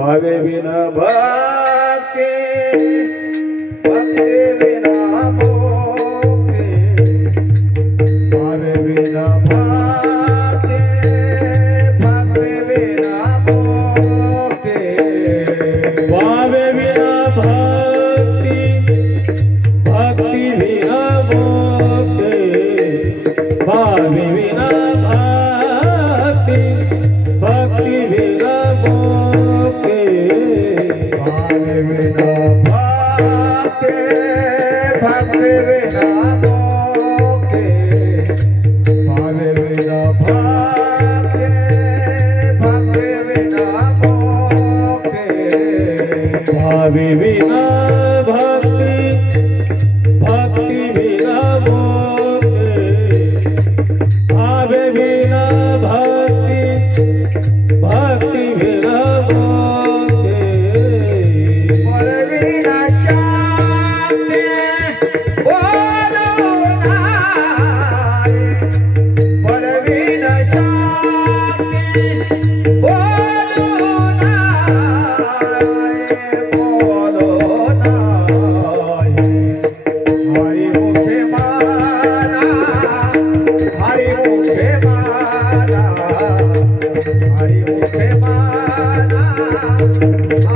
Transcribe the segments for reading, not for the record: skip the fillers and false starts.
भावे बिना भक्ति भक्ति बिना मोक्ति भावे बिना भक्ति भक्ति बिना मोक्ति भावे बिना भक्ति भक्ति बिना मोक्ति भावे बिना भक्ति भक्ति बिना मोक्ति भावे बिना भक्ति भक्ति बिना मोक्ति भावे बिना भक्ति भक्ति बिना मोक्ति भावे बिना भक्ति भक्ति बिना मोक्ति भावे बिना भक्ति भक्ति बिना मोक्ति बल बिना शांति बोलो नारे बल बिना शांति बोलो नारे बोलो नारे हरि मुखे माना हरि मुखे माना हरि मुखे माना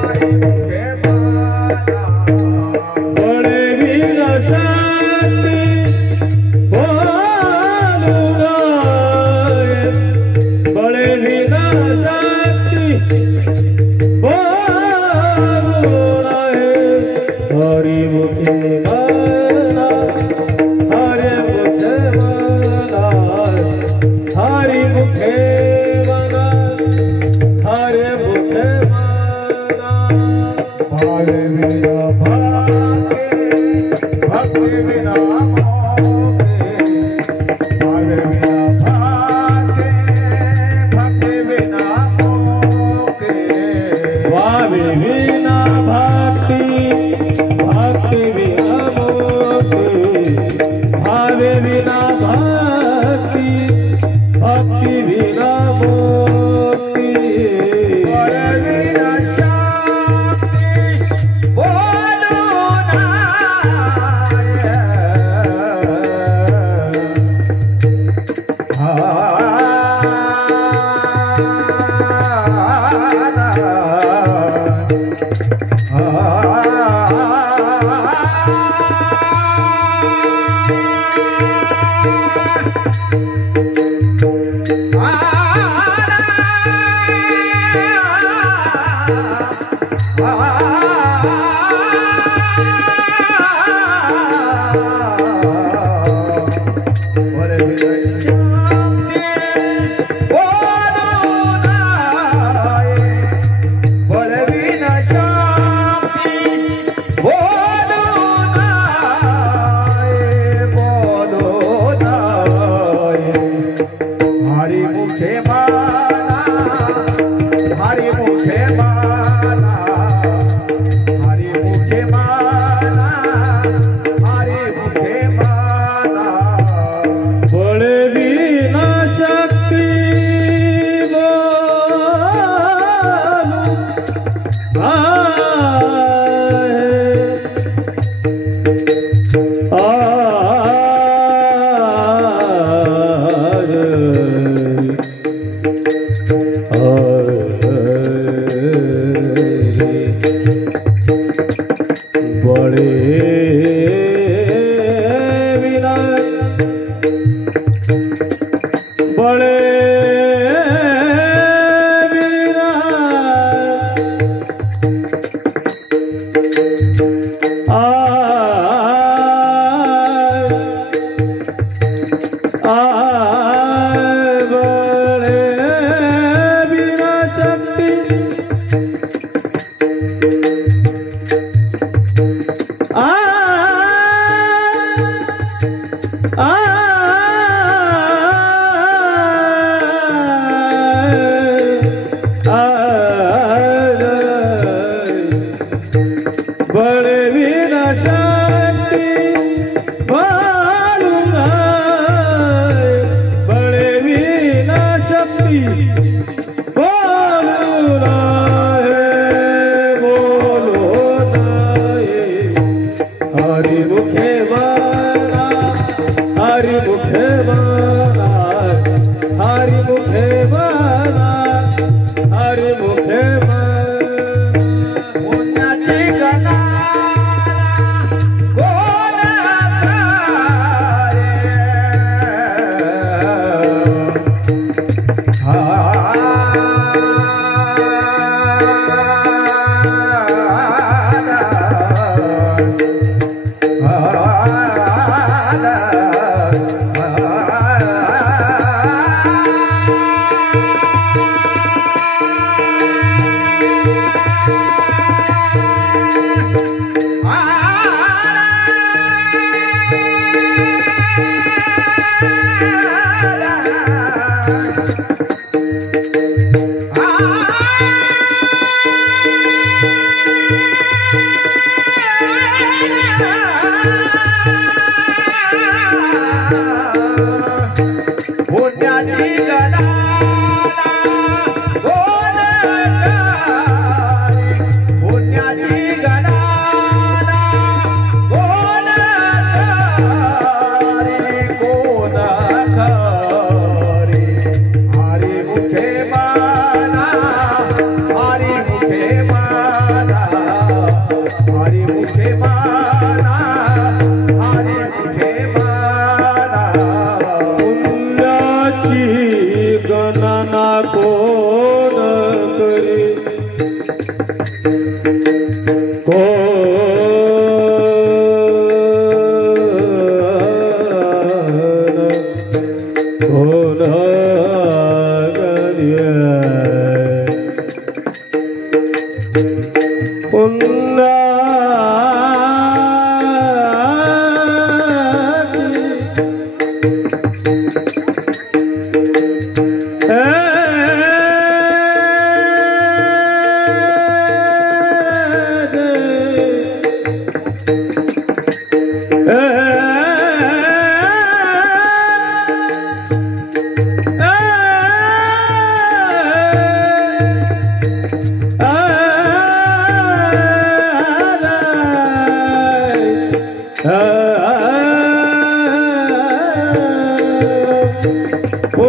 हरि मुखे माना बड़े बिना शांति बोलो नारे बड़े बिना शांति बोलो नारे हरि मुखे माना हरि मुखे माना हरि मुखे माना हरि मुखे माना भावे बिना भक्ति भक्ति बिना मोक्ति भावे बिना भक्ति भक्ति बिना मोक्ति भावे बिना भक्ति भक्ति बिना मोक्ति भावे बिना भक्ति भक्ति बिना मोक्ति बल बिना शांति बोलो नारे हरि मुखे माना हरि मुखे माना हरि मुखे माना हरि मुखे माना बड़े बिना शक्ति बोलो बड़े बिना बड़े बिना बड़े बिना शक्ति बड़े बिना शक्ति बड़े बिना शक्ति बोलना है। पुण्याची गणाना बोलकारी पुण्याची गणाना बोलकारी कोण खरी हरी मुखे माना हरी मुखे माना हरी मुखे माना हरी मुखे माना पुण्याची गणना कोण करी कोण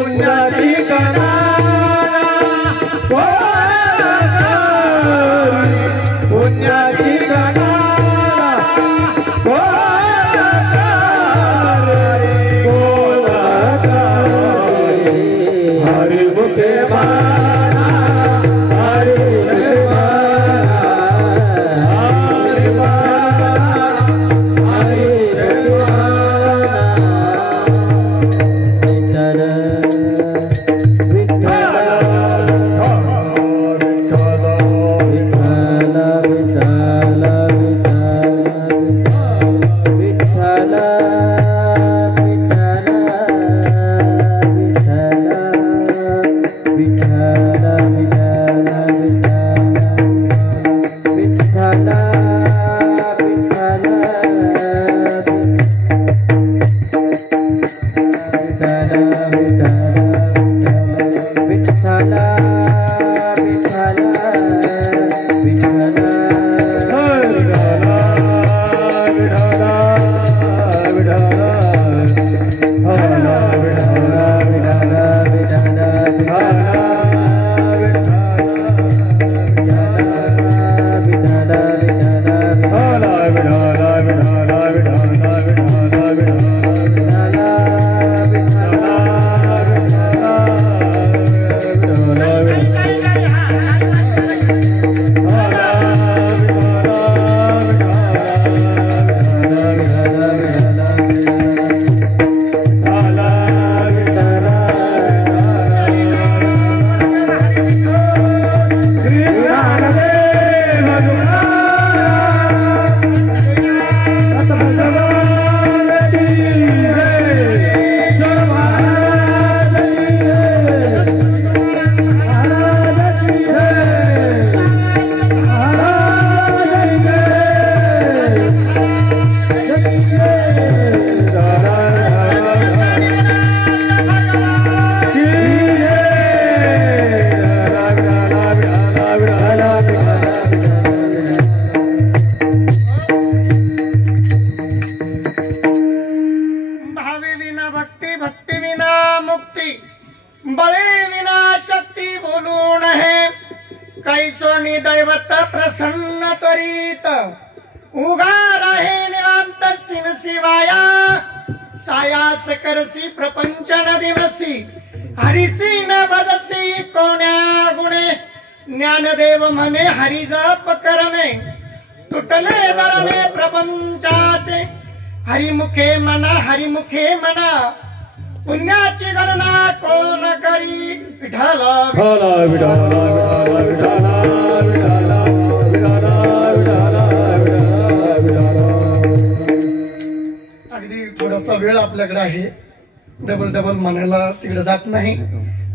पुण्याची गणाना पुण्याची गणाना हरी मुखे माना हरी मुखे कैसोनी दैवत प्रसन्न त्वरित उगा रहे निवांत सिन शिवाया सायास करसी प्रपंचन दिवसी हरिसी न भजसी कोण्या गुणे ज्ञानदेव म्हणे हरि जप करणे तुटले धरणे प्रपंचाचे हरिमुखे मना पुण्याची गणना कोण करी विठ्ठल अगदी थोडासा वेळ आपल्याकडे आहे डबल म्हणायला तिकडे जात नाही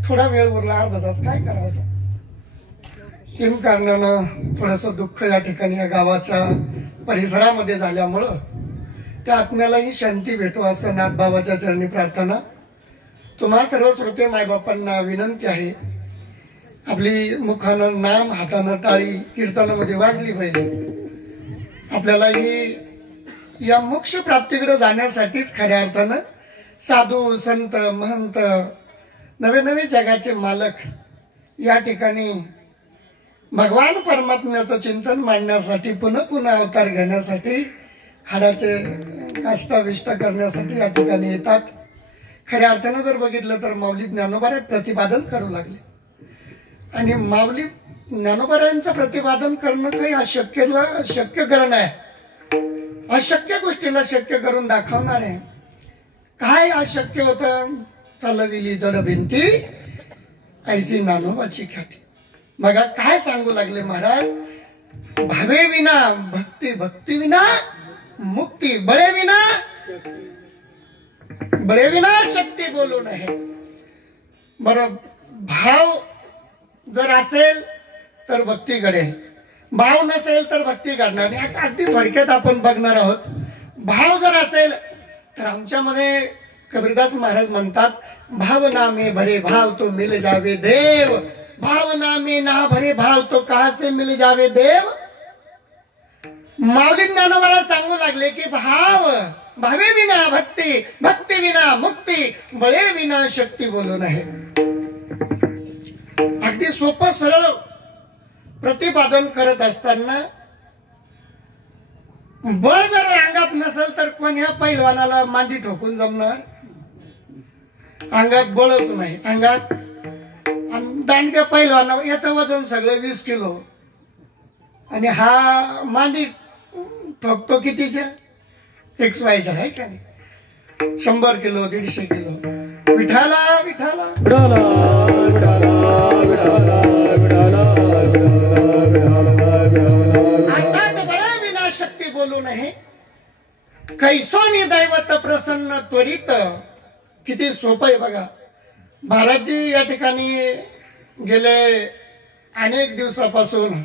थोडा वेळ उरला अर्धा तास काय करायचं किम कारणानं थोडस दुःख या ठिकाणी या गावाच्या परिसरामध्ये झाल्यामुळं त्या आत्म्यालाही शांती भेटो असं नाथबाबाच्या चरणी प्रार्थना तुम्हा सर्व श्रोते मायबापांना विनंती आहे, आपली मुखानं नाम, हातानं टाळी कीर्तन म्हणजे वाजली पाहिजे। आपल्याला ही या मोक्ष प्राप्तीकडे जाण्यासाठीच खऱ्या अर्थानं साधू संत महंत नवे नवे जगाचे मालक या ठिकाणी भगवान परमात्म्याचं चिंतन मांडण्यासाठी, पुन्हा पुन्हा अवतार घेण्यासाठी, हाडाचे काष्टाविष्ट करण्यासाठी या ठिकाणी येतात। खऱ्या अर्थानं जर बघितलं तर माऊली ज्ञानोबाराय प्रतिपादन करू लागले आणि माऊली ज्ञानोबारायांचं प्रतिपादन करणं काही शक्य करणं आहे, अशक्य गोष्टीला शक्य करून दाखवणार आहे। काय अशक्य होतं? चालविली जड भिंती ऐसी ज्ञानोबाची ख्याती। बघा काय सांगू लागले महाराज, भावे विना भक्ती, भक्ती विना मुक्ती, बळे विना शक्ती बोलू नये। बरं, भाव जर असेल तर भक्ती घडेल, भाव नसेल तर भक्ती घडणार नाही। अगदी थोडक्यात आपण बघणार आहोत। भाव जर असेल तर आमच्यामध्ये कबीरदास महाराज म्हणतात, भावना में भरे भाव तो मिल जावे देव, भावना में ना भरे भाव तो कहां से मिल जावे देव। माऊली ज्ञानोबाला सांगू लागले की भावे विना भक्ती, भक्ती विना मुक्ती, बळे विना शक्ती बोलू नये। अगदी सोपं सरळ प्रतिपादन करत असताना बळ जर अंगात नसेल तर कोण्या पैलवानाला मांडी ठोकून जमणार? अंगात बळच नाही, अंगात दांडक्या पैलवाना याचं वजन सगळं 20 किलो आणि हा मांडी ठोकतो कितीच्या? XYZ आहे का नाही? 100 किलो 150 किलो। विठाला विठाला अर्थात बळा विना शक्ती बोलू नये। कैसोनी दैवत प्रसन्न त्वरित, किती सोपं आहे बघा। महाराजजी या ठिकाणी गेले अनेक दिवसापासून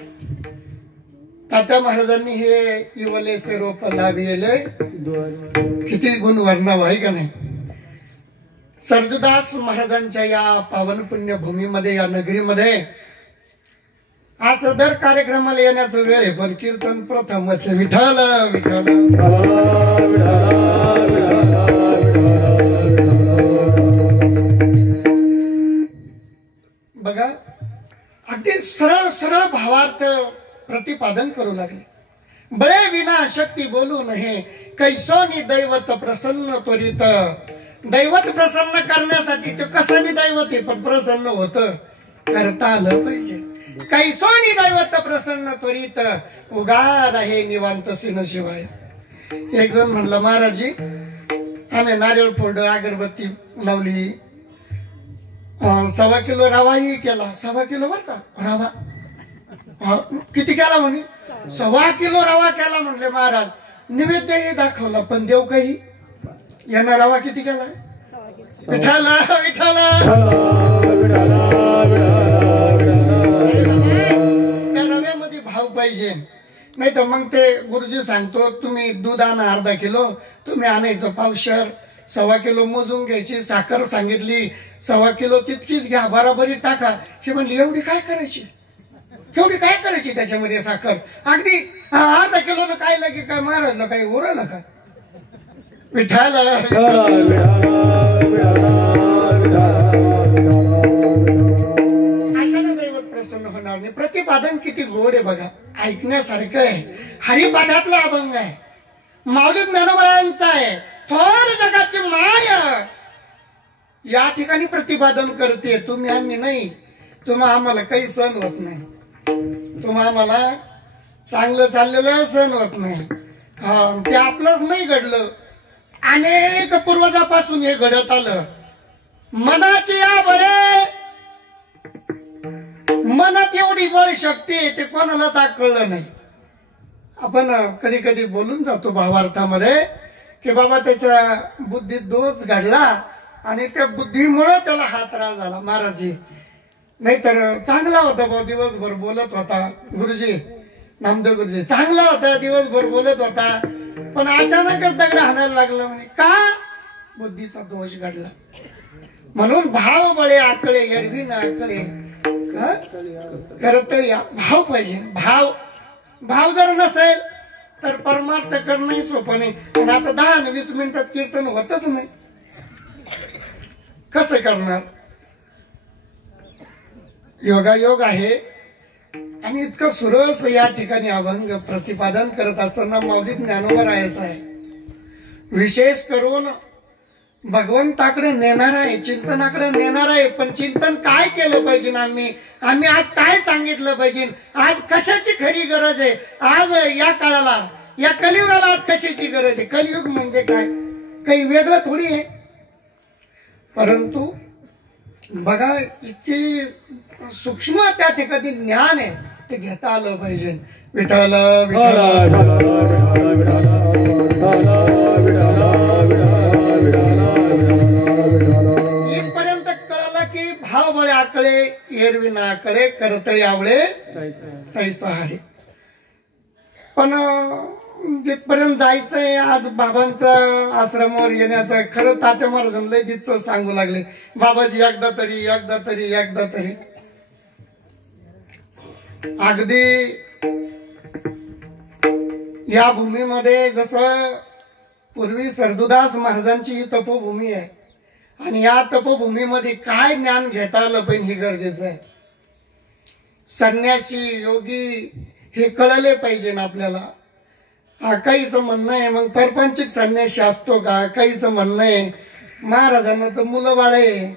तात्या महाराजांनी हे इवलेचे रोप लाविले, किती गुण वर्णव आहे का नाही? सर्जुदास महाराजांच्या या पावन पुण्य भूमीमध्ये, या नगरीमध्ये आज दर कार्यक्रमाला येण्याचा वेळ आहे, पण कीर्तन प्रथमच विठ्ठल विठ्ठल। बघा अगदी सरळ सरळ भावार्थ प्रतिपादन करू लागले। बळे विना शक्ती बोलू नये, कैसोनी दैवत प्रसन्न त्वरित। दैवत प्रसन्न करण्यासाठी तो कसा मी दैवत आहे, पण प्रसन्न होत करता आलं पाहिजे। कैसोनी दैवत प्रसन्न त्वरित, उगार आहे निवांत सिन शिवाय। एक जण म्हणलं, महाराजी आम्ही नारळ फोडलं, अगरबत्ती लावली, 1.25 किलो रवाही केला। 1.25 किलो बर का रवा? किती केला म्हणे? 1.25 किलो रवा केला म्हणले महाराज। नैवेद्यही दाखवला, पण देव काही यांना रवा किती केला? विठाला विठाला। त्या रव्यामध्ये भाव पाहिजे, नाही तर मग ते गुरुजी सांगतो तुम्ही दूध आणा अर्धा किलो, तुम्ही आणायचं पावशेर, 1.25 किलो मोजून घ्यायची। साखर सांगितली 1.25 किलो तितकीच घ्या, बराबरी टाका। हे म्हणले एवढी काय करायची, एवढी काय करायची त्याच्यामध्ये साखर? अगदी अर्धा किलो काय लागे काय महाराजला काही उरलं का? विठाला अशानं दैवत प्रसन्न होणार नाही। प्रतिपादन किती गोड आहे बघा, ऐकण्यासारखं आहे। हरिपाठातला अभंग आहे, माऊली ज्ञानोबारायांचा आहे। थोर जगाची माया या ठिकाणी प्रतिपादन करते। तुम्ही आम्ही नाही, तुम्हा आम्हाला काही सहन होत नाही, तुम्हा आम्हाला चांगलं चाललेलं सहन होत नाही। ते आपलंच नाही घडलं, अनेक पूर्वजापासून हे घडत आलं। मनाची या बळे, मनात एवढी बळ शक्ती ते कोणालाच कळलं नाही। आपण कधी कधी बोलून जातो भावार्थामध्ये की बाबा त्याच्या बुद्धीत दोष घडला आणि त्या बुद्धीमुळे त्याला हा त्रास झाला। महाराजजी नाहीतर चांगला होता भाऊ, दिवसभर बोलत होता। गुरुजी नामदेव गुरुजी चांगला होता, दिवसभर बोलत होता, पण अचानकच दगड हाणायला लागला म्हणे। का? बुद्धीचा दोष घडला। म्हणून भाव बळे आकळे एरवी ना आकळे करतळी भाव पाहिजे. भाव जर नसेल तर परमार्थ करणंही सोपं नाही. पण आता 10 आणि 20 मिनिटात कीर्तन होतच नाही, कसं करणार? योगायोग आहे. आणि इतकं सुरस या ठिकाणी अभंग प्रतिपादन करत असताना माऊली ज्ञानोबा राहायचं आहे. विशेष करून भगवंताकडे नेणार आहे, चिंतनाकडे नेणार आहे. पण चिंतन काय केलं पाहिजे? आम्ही आज काय सांगितलं पाहिजे? आज कशाची खरी गरज आहे? आज या काळाला, या कलियुगाला आज कशाची गरज आहे? कलियुग म्हणजे काय? काही वेगळं थोडी आहे. परंतु बघा, इतकी सूक्ष्म त्या ठिकाणी ज्ञान आहे, ते घेता आलं पाहिजे. विठ्ठल इथपर्यंत कळलं की भाव बळे आकळे एरवी ना आकळे करतळी आवळे तैसा आहे. पण जिथपर्यंत जायचंय, आज बाबांचं आश्रमावर येण्याचं खरं तात्या महाराजांना लय दिचं सांगू लागले, बाबाजी एकदा तरी एकदा तरी एकदा तरी. अगदी या भूमीमध्ये जसं पूर्वी सरदुदास महाराजांची ही तपोभूमी आहे, आणि या तपोभूमीमध्ये काय ज्ञान घेता आलं पाहिजे हे गरजेचं आहे. संन्यासी योगी हे कळले पाहिजे ना आपल्याला. काहीच म्हणणं आहे मग परपंचिक संन्यासी असतो का? काहीच म्हणणं आहे महाराजांना तर मुलं बाळ आहे.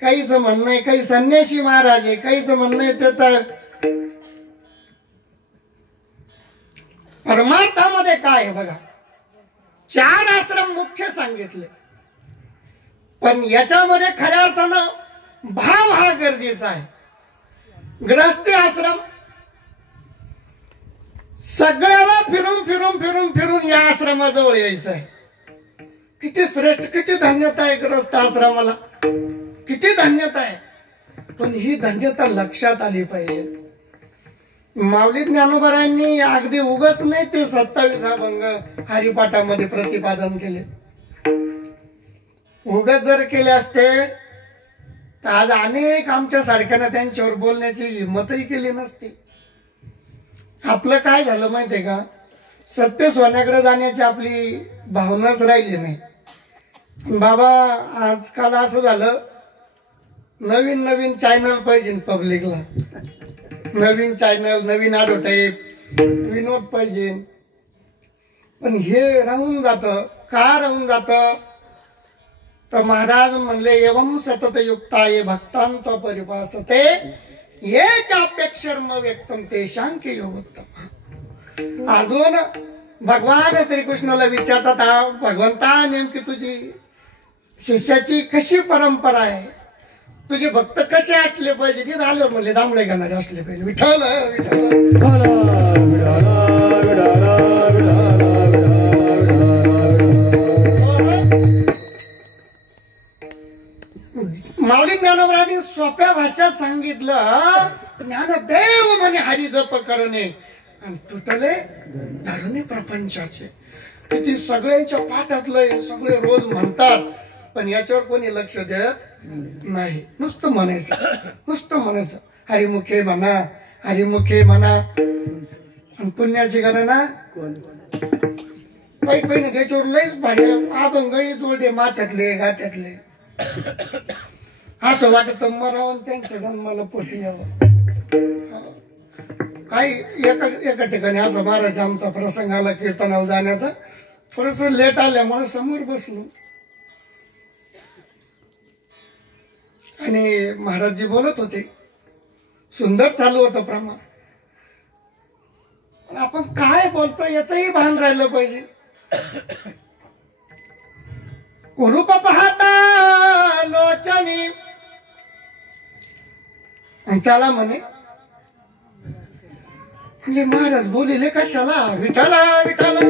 काहीच म्हणणं आहे काही संन्यासी महाराज आहे. काहीच म्हणणं आहे ते तर परमार्थामध्ये काय आहे बघा. 4 आश्रम मुख्य सांगितले, पण याच्यामध्ये खऱ्या अर्थानं भाव हा गरजेचा आहे. गृहस्थी आश्रम सगळ्याला फिरून फिरून फिरून फिरून या आश्रमाजवळ यायचं आहे. किती श्रेष्ठ, किती धन्यता आहे गृहस्थ आश्रमाला, किती धन्यता आहे. पण ही धन्यता लक्षात आली पाहिजे. माऊली ज्ञानोबारायांनी अगदी उगाच नाही ते 27 अभंग हरिपाठामध्ये प्रतिपादन केले. उगाच जर केले असते तर आज अनेक आमच्या सारख्यानं त्यांच्यावर बोलण्याची हिंमतही केली नसती. आपलं काय झालं माहितीये का? सत्य सोन्याकडे जाण्याची आपली भावनाच राहिली नाही. बाबा आजकाल असं झालं, नवीन नवीन चॅनल पाहिजे पब्लिकला, नवीन चॅनल, नवीन ॲडव्हर्टाईज, विनोद पाहिजे. पण हे राहून जातं. का राहून जातं? तर महाराज म्हणले एवं सतत युक्ता ये भक्तांत परिपासते ये चाप्यक्षर्म व्यक्तम ते शांके योगोत्तम. अजून भगवान श्रीकृष्णाला विचारतात, भगवंता नेमकी तुझी शिष्याची कशी परंपरा आहे? तुझे भक्त कसे असले पाहिजे? ते झालं म्हणले जांभळे गाणारे असले पाहिजे. विठ्ठल माऊली ज्ञानोबांनी सोप्या भाषेत सांगितलं, ज्ञानदेव म्हणे हरी जप करणे आणि तुटले धरणे प्रपंचाचे. किती सगळ्यांच्या पाठातलं सगळे रोज म्हणतात, पण याच्यावर कोणी लक्ष देत नाही. नुसतं म्हणायचं हरिमुखे म्हणा, हरिमुखे म्हणा. आणि पुण्याची गणना काही काही नाही, त्याच्यावर लईच भारी अभंगही जोडे माथ्यातले गाथ्यातले. असं वाटत मरावं त्यांच्या जन्माला पोटी यावं. काही एका ठिकाणी असं महाराज आमचा प्रसंग आला कीर्तनाला जाण्याचा. थोडस लेट आल्यामुळे समोर बसलो आणि महाराजजी बोलत होते. सुंदर चालू होतं प्रमाण. आपण काय बोलतो याचंही भान राहिलं पाहिजे. रूप पाहता लोचनी चला म्हणे. म्हणजे महाराज बोलिले कशाला? विठाला विठाला.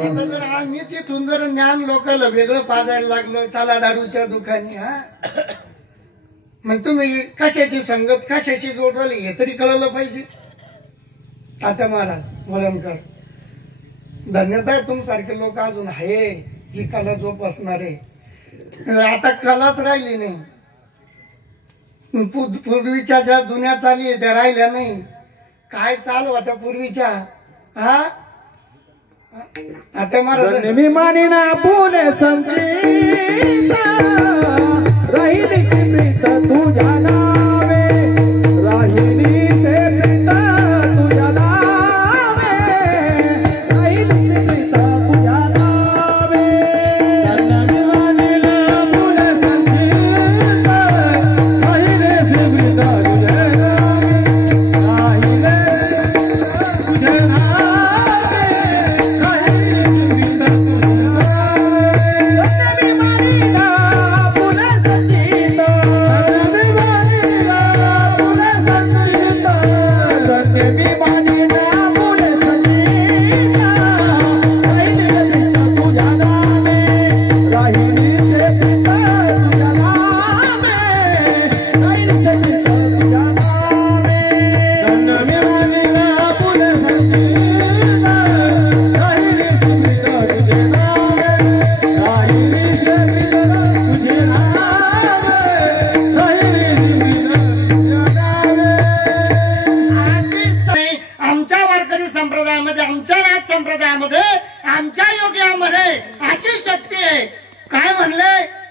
आता जर आम्हीच इथून जर ज्ञान लोकांना वेगळं पाजायला लागलो, चला दारूच्या दुकानी, हा मग तुम्ही कशाची संगत कशाशी जोडली हे तरी कळलं पाहिजे. तात्या महाराज वळणकर धन्यता आहे तुमसारखे लोक अजून आहे ही कला जोपासणारे. आता कलाच राहिली नाही. पूर्वीच्या ज्या जुन्या चाली त्या राहिल्या नाही. काय चालू होत्या पूर्वीच्या. हा आता महाराज मी मानिना पुणे संचिता राहिली प्रीत तुझ्या नावे राहिली ते प्रीत तुझ्या नावे राहिली प्रीत तुझ्या नावे मी मानिना पुणे संचिता राहिली प्रीत तुझ्या नावे राहिली तुझ्या नावे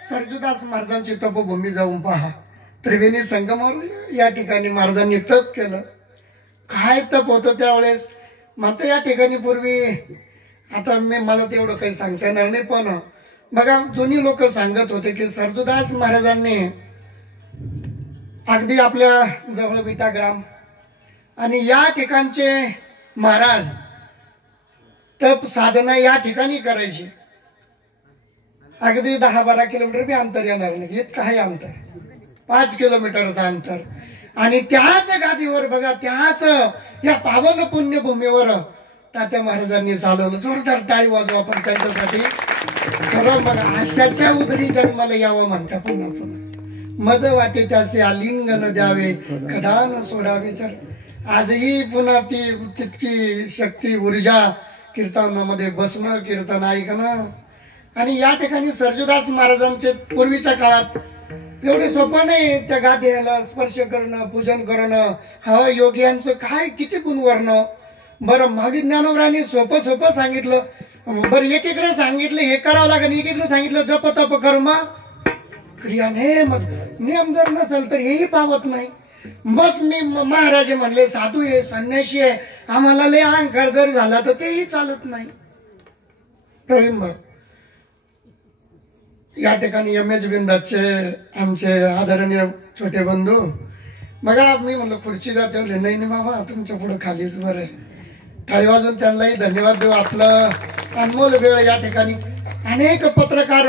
सरजूदास महाराजांची तपोभूमी जाऊन पहा. त्रिवेणी संगमावर या ठिकाणी महाराजांनी तप केलं. काय तप होतं त्यावेळेस. मात्र या ठिकाणी पूर्वी आता मला तेवढं काही सांगता येणार नाही. पण बघा जुनी लोक सांगत होते की सरजूदास महाराजांनी अगदी आपल्या जवळ विटाग्राम आणि या ठिकाणचे महाराज तप साधना या ठिकाणी करायची. अगदी 10-12 किलोमीटर बी अंतर येणार नाही. इतकं आहे अंतर. 5 किलोमीटरचं अंतर. आणि त्याच गादीवर बघा त्याच या पावन पुण्यभूमीवर तात्या महाराजांनी चालवलं. जोरदार टाळी वाजवा आपण त्यांच्यासाठी. खरं बघा अशाच्या उदरी जन्माला यावं म्हणता पुन्हा पुन्हा. मज वाटे त्याचे आलिंगन द्यावे कदा न सोडावे. तर आजही पुन्हा ती तितकी शक्ती ऊर्जा कीर्तनामध्ये बसणं कीर्तन ऐकणं. आणि या ठिकाणी सरजूदास महाराजांचे पूर्वीच्या काळात एवढे सोपं नाही. त्या गादीला स्पर्श करणं पूजन करणं. हा योग्यांचं काय किती गुणवर्ण. बरं महावीर ज्ञानोबरांनी सोपं सोपं सांगितलं. बरं एकीकडे सांगितलं हे करावं लागेल एकीकडे सांगितलं जप तप कर्म क्रिया नियम जर नसेल तर हेही पावत नाही. बस मी महाराज म्हणले साधू आहे संन्यासी आहे आम्हाला लय अहंकार जर झाला तर तेही चालत नाही. प्रवीण भाऊ या ठिकाणी एम.एच. बिंदाचे आमचे आदरणीय छोटे बंधू. बघा मी म्हणलं खुर्ची जाते नाही बाबा तुमच्या पुढे खालीच बरं आहे. टाळी वाजून त्यांनाही धन्यवाद देऊ. आपलं अनमोल वेळ या ठिकाणी अनेक पत्रकार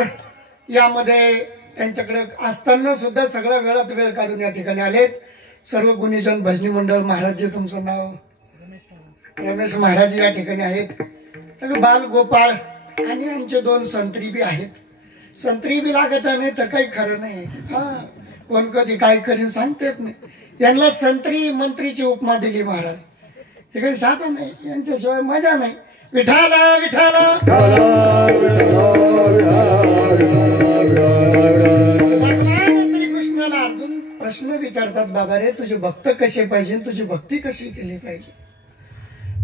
यामध्ये त्यांच्याकडे असताना सुद्धा सगळ्या वेळात वेळ काढून या ठिकाणी आलेत. सर्व गुणीजन भजनी मंडळ महाराज जे तुमचं नाव रमेश महाराज या ठिकाणी आहेत. सगळं बाल गोपाळ आणि आमचे 2 संत्री बी आहेत. संत्री बी लागत नाही तर काही खरं नाही. हा कोण कधी काय करीन सांगता येत नाही. यांना संत्री मंत्रीची उपमा दिली महाराज. हे काही साधं नाही यांच्याशिवाय मजा नाही. विठाला विठाला भगवान श्रीकृष्णाला अर्जुन प्रश्न विचारतात बाबा रे तुझे भक्त कसे पाहिजे तुझी भक्ती कशी केली पाहिजे.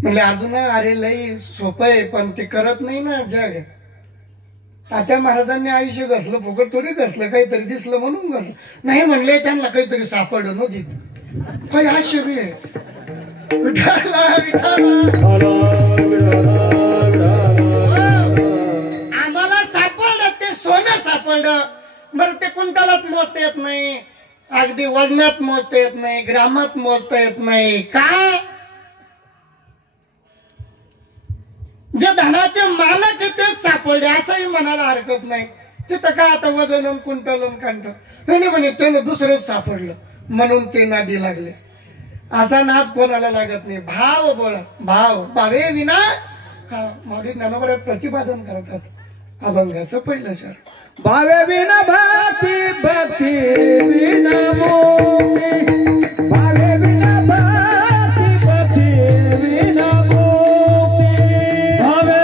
म्हणले अर्जुना अरे लई सोपं आहे पण ते करत नाही ना जग. तात्या महाराजांनी आयुष्य घसलं फुकट थोडी घसलं काहीतरी दिसलं म्हणून घसलं नाही. म्हणले त्यांना काहीतरी सापडलं नव्हती काही आश्चर्य आहे. विठाला विठाला आम्हाला सापडलं ते सोनं सापडलं. बरं ते कुंटालात मोजता येत नाही अगदी वजनात मोजता येत नाही ग्रामात मोजता येत नाही. काय जे धनाचे मालक तेच सापडले असंही म्हणायला हरकत नाही. तिथं काय आता वजन कुंटल कांट नाही म्हणे त्यानं दुसरंच सापडलं म्हणून ते नादी लागले. असा नाद कोणाला लागत नाही. भाव बळ भावे विना महावीर ज्ञानोबा प्रतिपादन करतात अभंगाचं पहिलं चरण. भावे विना भक्ती भक्ती विना मोक्ती भावे विना भक्ती भक्ती विना मोक्ती भावे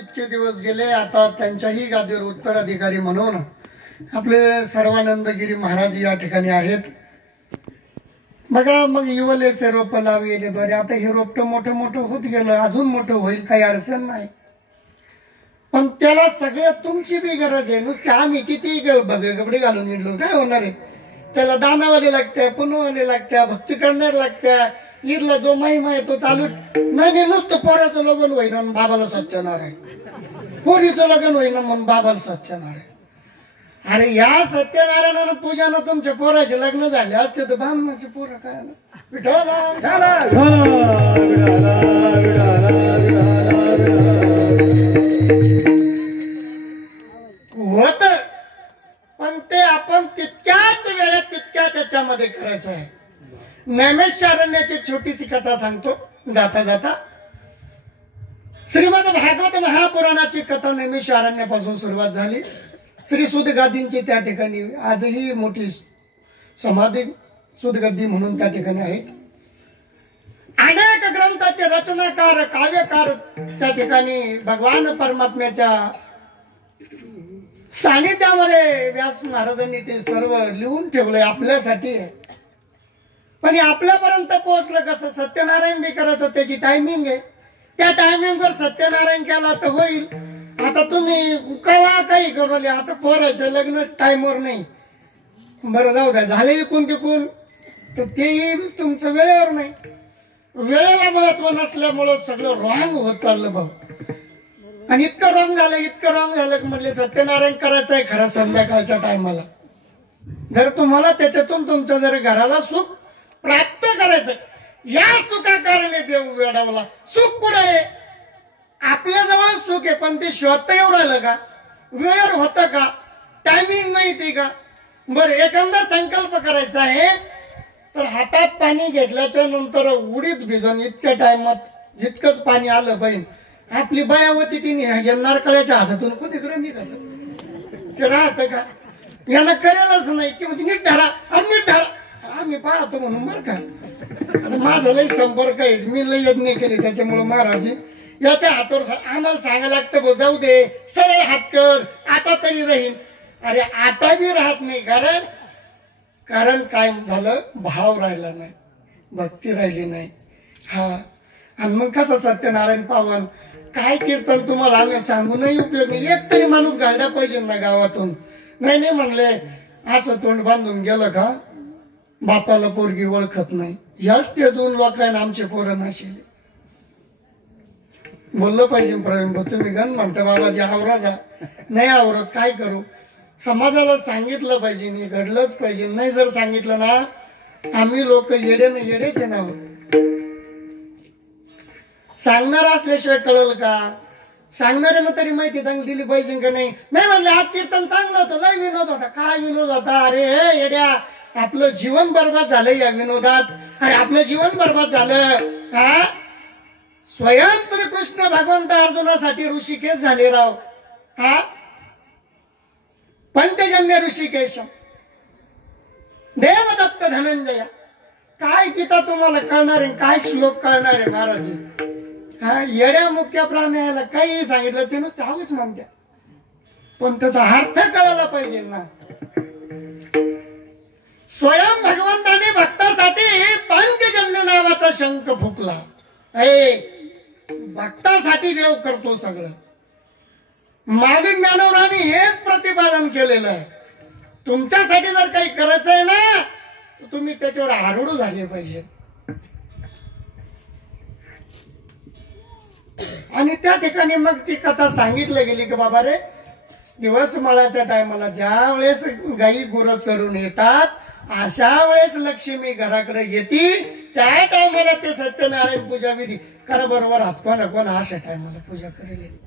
इतके दिवस गेले, आता त्यांच्याही गादीवर उत्तराधिकारी म्हणून आपले सर्वानंदगिरी महाराज या ठिकाणी आहेत. बघा मग युवलेचे रोप लावलेद्वारे आता हे रोप तर मोठं मोठं होत गेलं, अजून मोठं होईल, काही अडचण नाही. पण त्याला सगळ्यात तुमची बी गरज आहे. नुसते आम्ही किती कपडे घालून निघलो काय होणार आहे? त्याला दानावाले लागत्या, पुनवाले लागत्या, भक्ती करणारे लागत्या. ईदला जो महिमा आहे तो चालू नाही. नुसतं पोराचं लग्न होईना बाबाला सत्यनारायण, पोरीचं लग्न होईना म्हणून बाबाला सत्यनारायण. अरे या सत्यनारायणानं पूजानं तुमच्या पोराचे लग्न झाले असते तर ब्राह्मणाचे पोरं काय होत. पण ते आपण तितक्याच वेळेत तितक्याच याच्यामध्ये करायचं आहे. नैमिषारण्याची छोटीशी कथा सांगतो जाता जाता. श्रीमद भागवत महापुराणाची कथा नैमिषारण्यापासून सुरुवात झाली. श्री सुदगादींची त्या ठिकाणी आजही मोठी समाधी सुदगद्दी म्हणून त्या ठिकाणी आहेत. अनेक ग्रंथाचे रचनाकार काव्यकार त्या ठिकाणी भगवान परमात्म्याच्या सानिध्यामध्ये व्यास महाराजांनी ते सर्व लिहून ठेवलंय आपल्यासाठी. पण आपल्यापर्यंत पोहोचलं कसं? सत्यनारायण बी करायचं, त्याची टायमिंग आहे. त्या टायमिंग वर सत्यनारायण केला तर होईल. आता तुम्ही केव्हा काही करू, आता पोरायचं लग्न टाइमवर नाही. बरं जाऊ द्या, झाले इकून तिकून तर तेही तुमचं वेळेवर नाही. वेळेला महत्व नसल्यामुळं सगळं रॉंग होत चाललं भाऊ. आणि इतकं रॉंग झालं म्हटले सत्यनारायण करायचं आहे खरं संध्याकाळच्या टायमाला. जर तुम्हाला त्याच्यातून तुमच्या जर घराला सुख प्राप्त करायचं, या सुखाकारणे देव वेडावला. सुख कुठे आहे? आपल्या जवळ सुख आहे, पण ते शोधता येऊ राहिलं का? वेळेवर होतं का? टायमिंग माहिती का? बरं एखादा संकल्प करायचा आहे तर हातात पाणी घेतल्याच्या नंतर उडीत भिजून इतक्या टायमात जितकंच पाणी आलं पाहिजे. आपली बायावती तिने नारकळ्याच्या हातातून कुठेकडे निघायचं ते राहतं का? यांना कळेलच नाही की म्हणजे नीट धरा आम्ही पाहतो म्हणून बरं का. आता माझं लई संपर्क आहे, मी लई यज्ञ केले त्याच्यामुळे महाराज याच्या हातावर आम्हाला सांगायला लागतं जाऊ दे सरळ हात कर आता तरी राहील. अरे आता बी राहत नाही. कारण काय झालं? भाव राहिला नाही, भक्ती राहिली नाही. हा आणि मग कसं सत्यनारायण पावन काय कीर्तन तुम्हाला आम्ही सांगूनही उपयोग नाही. एक तरी माणूस घालला पाहिजे ना गावातून. नाही म्हणले असं तोंड बांधून गेलं का बापाला पोरगी ओळखत नाही. या स्टेजवरून लोकांना आमचे पोरं नाशिले. बोललं पाहिजे प्रवीण भाऊ, तुम्ही गण म्हणता बाबाजी आवरा जा, नाही आवरत काय करू? समाजाला सांगितलं पाहिजे, नाही घडलंच पाहिजे. नाही जर सांगितलं ना आम्ही लोक येडेचे ना. सांगणार असल्याशिवाय कळलं का? सांगणाऱ्यानं तरी माहिती चांगली दिली पाहिजे का नाही? नाही म्हणले आज कीर्तन चांगलं होतं, लय विनोद होता. काय विनोद होता? अरे हे येड्या आपलं जीवन बर्बाद झालं या विनोदात. अरे आपलं जीवन बर्बाद झालं. हा स्वयं श्रीकृष्ण भगवंत अर्जुनासाठी ऋषिकेश झाले राव. हा पंचजन्य ऋषिकेश देवदत्त धनंजय. काय गीता तुम्हाला कळणार आहे? काय श्लोक कळणार आहे महाराज? हा येड्या मुख्य प्राण्याला काही सांगितलं ते नुसते हवंच म्हणत्या, पण त्याचा अर्थ कळायला पाहिजे ना. स्वयं भगवंताने भक्तासाठी पंचजन्य नावाचा शंख फुकला. भक्तासाठी देव करतो सगळं. मागे ज्ञानोराने हेच प्रतिपादन केलेलं आहे. तुमच्यासाठी जर काही करायचं आहे ना तर तुम्ही त्याच्यावर आरूढ झाले पाहिजे. आणि त्या ठिकाणी मग ती कथा सांगितली गेली की बाबा रे दिवस माळाच्या टायमाला ज्या वेळेस गाई गुरं चरून येतात अशा वेळेस लक्ष्मी घराकडे येते. त्या टायमाला ते सत्यनारायण पूजा विधी करा. बरोबर हात कोण अशा टायमाला पूजा करेल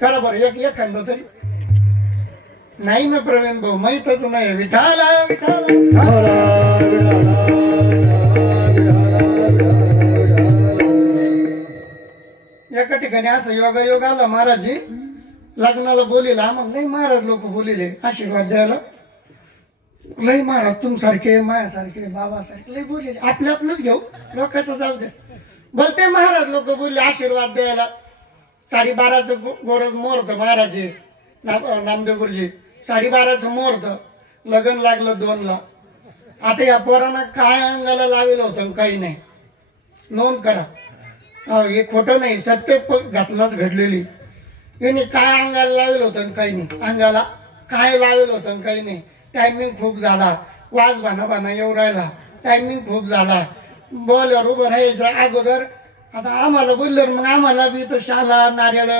करा बरं. एक खंड तरी नाही ना प्रवीण भाऊ, माहीतच नाही. विठाला एका ठिकाणी असं योगायोग आला. महाराजजी लग्नाला बोलिला आम्हाला. लई महाराज लोक बोलिले आशीर्वाद द्यायला. लई महाराज तुमसारखे माझ्यासारखे बाबासारखे लई बोलले. आपलंच घेऊ लोकांचं जाऊ दे. बोलते महाराज लोक बोलले आशीर्वाद द्यायला. 12:30चं गोरज मुहूर्त महाराज नामदेव गुरुजी 12:30चं मुहूर्त लग्न लागलं 2ला. आता या पोरांना काय अंगाला लावेल होतं काही नाही. नोंद करा, हे खोटं नाही, सत्य घटनाच घडलेली. याने काय अंगाला लावेल होतं काही नाही, अंगाला काय लावेल होतं काही नाही. टायमिंग खूप झाला, वाज भाना येऊ राहिला, टायमिंग खूप झाला. बॉलवर उभं राहायचं अगोदर. आता आम्हाला बोललं मग आम्हाला बी तर शाला नारळ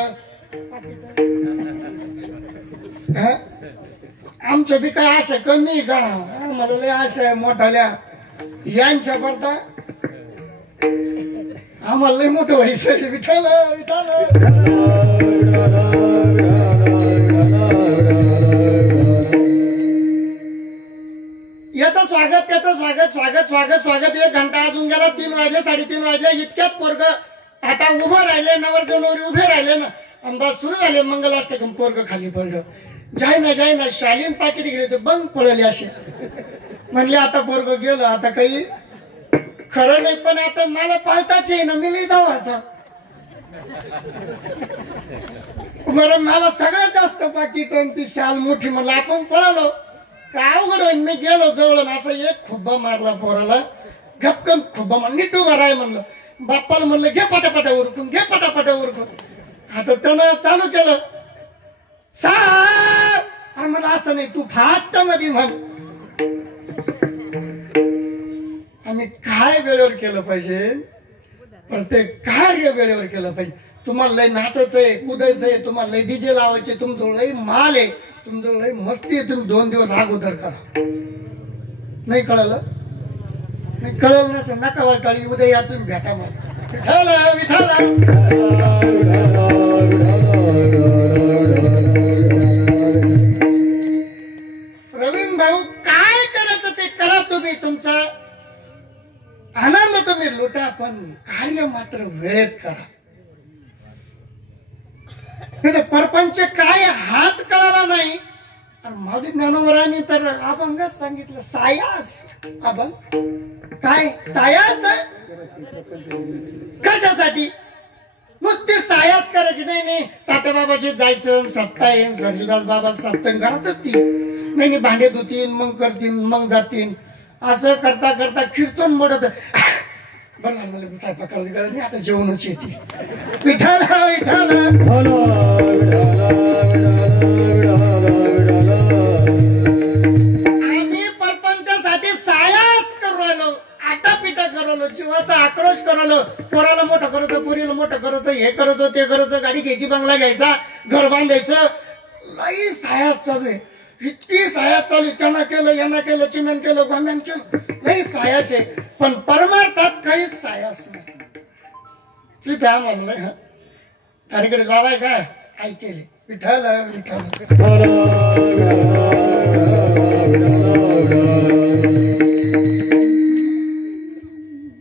आमच्या बी काय आशा कमी आहे का? आम्हाला लय आशा आहे मोठाल्या यांच्या पडता आम्हाला लय मोठं व्हायचं. विठाल विठाल याचं स्वागत त्याचं स्वागत स्वागत स्वागत स्वागत. 1 घंटा अजून गेला, 3 वाजले 3:30 वाजले. इतक्यात पोरग आता उभं राहिले, नवरदेव नवरी उभे राहिले ना, अंदाज सुरू झाले. मंगलाष्टकम पोरग खाली पडलं. जाय ना शालीन पाकिट गेले तर बंद पडले असे. म्हणले आता पोरग गेलं, आता काही खरं नाही. पण आता मला पालताच आहे ना, मी नाही जावाचा. बरं मला सगळ्यात जास्त पाकिट ती शाल मोठी. म्हणलं आपण पळालो काय अवघड होईल. मी गेलो जवळ असं एक खुब्बा मारला पोराला, गपकन खुब्बा मार नीट उभा राय म्हणलं. बाप्पाला म्हणलं घे पटापटा उरकून, घे पटापटा उरकून. आता त्यानं चालू केलं साहेब. म्हणलं असं नाही, तू फास्ट मध्ये म्हण. आम्ही काय वेळेवर केलं पाहिजे, प्रत्येक कार्य वेळेवर केलं पाहिजे. तुम्हाला लय नाचायचंय कुदायचंय, तुम्हाला लय डीजे लावायचे, तुमचं लय माल आहे, तुमचं लय मस्ती आहे, तुम्ही 2 दिवस अगोदर करा. नाही कळलं? नाही कळलं नसेल नका वाटाळी. उद्या या तुम्ही भेटा मला. प्रवीण भाऊ काय करायचं ते करा तुम्ही. तुमचा आनंद तुम्ही लुटा, पण कार्य मात्र वेळेत करा. परपंच काय हाच कळाला नाही. माऊली ज्ञानोबरांनी तर अभंगच सांगितलं सायास. अभंग काय सायास कशासाठी? नुसते सायास करायची नाही. तात्याबाबाचे जायचं सप्ताह येईन, सरजुदास बाबा सप्ताह घरातच ती नाही भांडे धुतीन मग करतील मग जातील. असं करता करता कीर्तन मोडत. बरं मला स्वयंपाक करायची गरज नाही, आता जेवणच येते. विठाल विठाल आम्ही परपंचासाठी सायास करू राहिलो, आटापिटा करायलो, जीवाचा आक्रोश करायलो. पोराला मोठं करायचं, पोरीला मोठं करायचं, हे करायचं ते करायचं, गाडी घ्यायची, बंगला घ्यायचा, घर बांधायचं. लई सायास चालू आहे, इतकी सायास चालू. त्यांना केलं, यांना केलं, चिमन केलं, गोम्यान केलं, लई सायास आहे. पण परमार्थात काहीच सायास नाही. तिथे आम्हाला अलीकडे बाबा आहे का ऐकेले. विठाल विठाल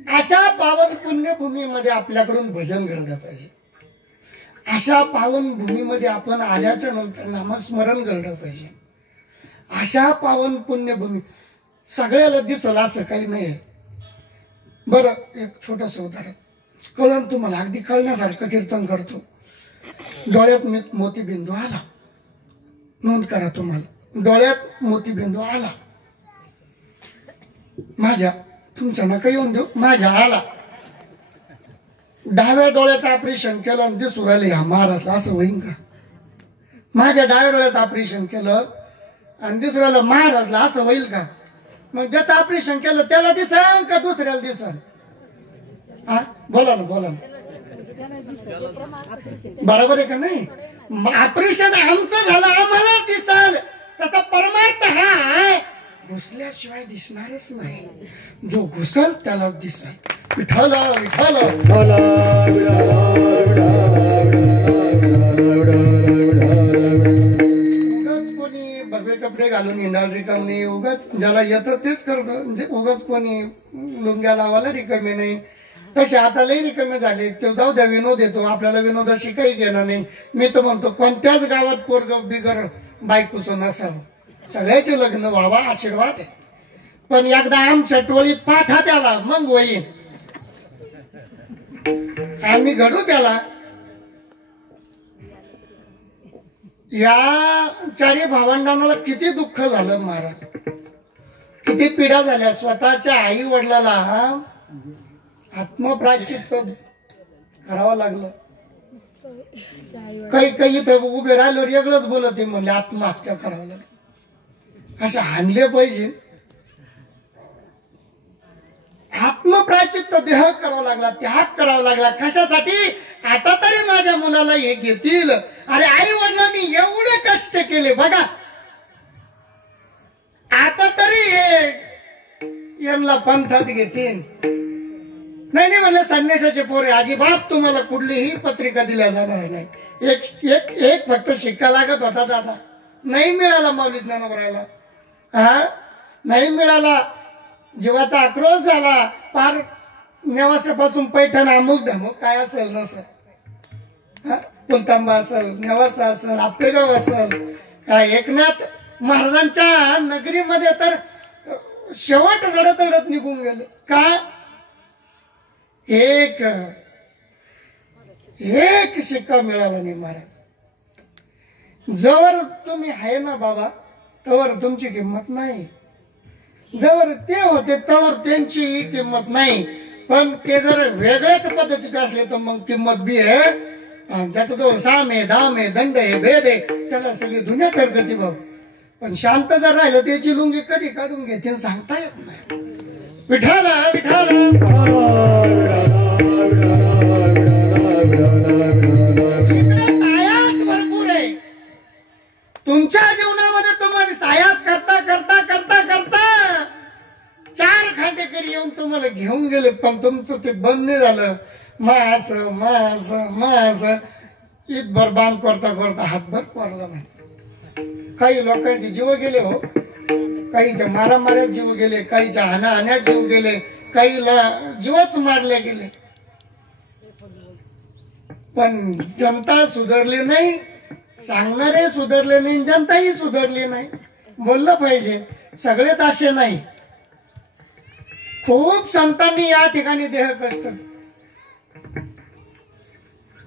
अशा पावन पुण्यभूमीमध्ये आपल्याकडून भजन घडलं पाहिजे. अशा पावन भूमीमध्ये आपण आल्याच्या नंतर नामस्मरण घडलं पाहिजे. अशा पावन पुण्यभूमी सगळ्याला दिसल असं काही नाही. बरं एक छोटस उदाहरण कळण तुम्हाला, अगदी कळण्यासारखं कीर्तन करतो. डोळ्यात मोतीबिंदू आला, नोंद करा तुम्हाला. डोळ्यात मोतीबिंदू आला माझ्या, तुमच्या नका येऊन देऊ, माझ्या आला. डाव्या डोळ्याचं ऑपरेशन केलं आणि दिसू राहिले ह्या महाराजला, असं होईन का? माझ्या डाव्या डोळ्याचं ऑपरेशन केलं आणि दिसू राहिलं महाराजला, असं होईल का? मग ज्याचं ऑपरेशन केलं त्याला दिसन का दुसऱ्याला दिसन? हा बोला ना बोला ना, बरोबर आहे का नाही? ऑपरेशन आमचं झालं आम्हाला दिसल, तसा परमार्थ हा घुसल्याशिवाय दिसणारच नाही. जो घुसल त्यालाच दिसल. विठाल विठाल उगाच कोणी भगवे कपडे घालून येणार रिकामी, उगाच ज्याला येतं तेच करतं. म्हणजे उगाच कोणी लुंग्या लावायला रिकामे नाही. तसे आता लई रिकामे झाले. ते जाऊ द्या, विनोद येतो आपल्याला, विनोदाशी काही घेणं नाही. मी तर म्हणतो कोणत्याच गावात पोरग बिगर बायकोचं नसावं, सगळ्याचे लग्न व्हावा आशीर्वाद आहे. पण एकदा आमच्या टोळीत पाठा त्याला, मग होईन. आम्ही घडू त्याला. या चारी भावंडांना किती दुःख झालं महाराज, किती पीडा झाल्या. स्वतःच्या आई वडिलाला आत्मप्रायश्चित्त करावं लागलं. काही इथं उभे राहिल्यावर वेगळंच बोलत म्हणले आत्महत्या करावं लागलं. असे हाणले पाहिजे. आत्मप्रायश्चित्त देह करावा लागला, त्याग करावा लागला. कशासाठी? आता तरी माझ्या मुलाला हे घेतील. अरे आई वडिलांनी एवढे कष्ट केले बघा, आता तरी हे यांना पंथात घेतील. नाही म्हणलं संन्यासाचे पोरे अजिबात तुम्हाला कुठलीही पत्रिका दिल्या जाणार नाही. एक फक्त शिक्का लागत होता दादा, नाही मिळाला माऊली ज्ञानोबरायला. नाही मिळाला. जीवाचा आक्रोश झाला. पार नेवासापासून पैठण अमुक ढमुक काय असेल नसेल, पुलतांबा असेल, नेवासा असेल, आपेगाव असेल, काय एकनाथ महाराजांच्या नगरीमध्ये तर शेवट रडत रडत निघून गेले. का? एक शिक्का मिळाला नाही महाराज. जवळ तुम्ही आहे ना बाबा तवर तुमची किंमत नाही. जवळ ते होते तवर त्यांची किंमत नाही. पण ते जर वेगळ्याच पद्धतीचे असले तर मग किंमत बी आहे. ज्याच्या जवळ साम आहे, धाम आहे, दंड आहे, भेद आहे, त्याला सगळी दुनिया ठरकती भाऊ. पण शांत जर राहिलं त्याची लुंगी कधी काढून घेते सांगता येत नाही. विठाला विठाला सायाच भरपूर आहे तुमच्या जीवनामध्ये. तुम्हाला सायास करता करता करता करता 4 खांदेकरी येऊन तुम्हाला घेऊन गेले, पण तुमचं ते बंद नाही झालं. मास मास मास ईदभर बांध करता करता हातभर कोरला नाही. काही लोकांचे जीव गेले हो, काहीच्या मारामाऱ्यात जीव गेले, काहीच्या हाणाहाण्यात जीव गेले, काहीला जीवच मारले गेले. पण जनता सुधारली नाही, सांगणारे सुधारले नाही, जनताही सुधारली नाही. बोललं पाहिजे, सगळेच असे नाही. खूप संतांनी या ठिकाणी देह कष्ट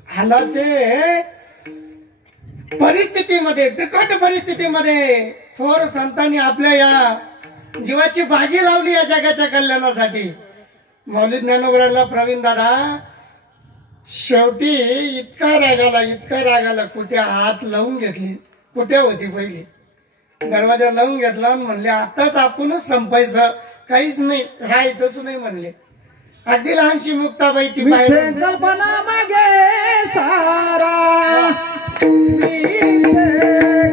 हालाचे परिस्थितीमध्ये, बिकट परिस्थितीमध्ये थोर संतांनी आपल्या या जीवाची बाजी लावली या जगाच्या कल्याणासाठी. माऊली ज्ञानोबरायला प्रवीण दादा शेवटी इतका रागाला कुठे हात लावून घेतली. कुठे होती पहिली दरवाजा लावून घेतला आणि म्हणले आताच आपणच संपायचं, काहीच नाही राहायचंच नाही म्हणले. अगदी लहानशी मुक्ताबाई ती बाहेर कल्पना मागे सारा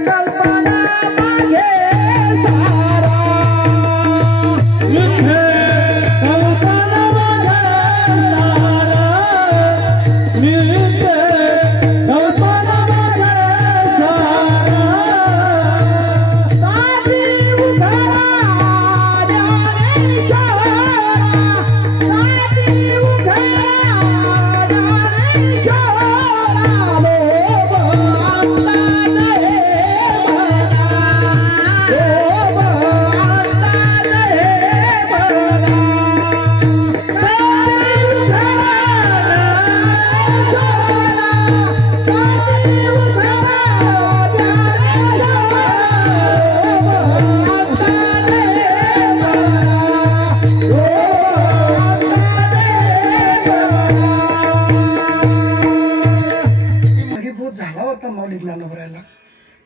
कल्पना मागे सारा कल्पना मागे कल्पना मागे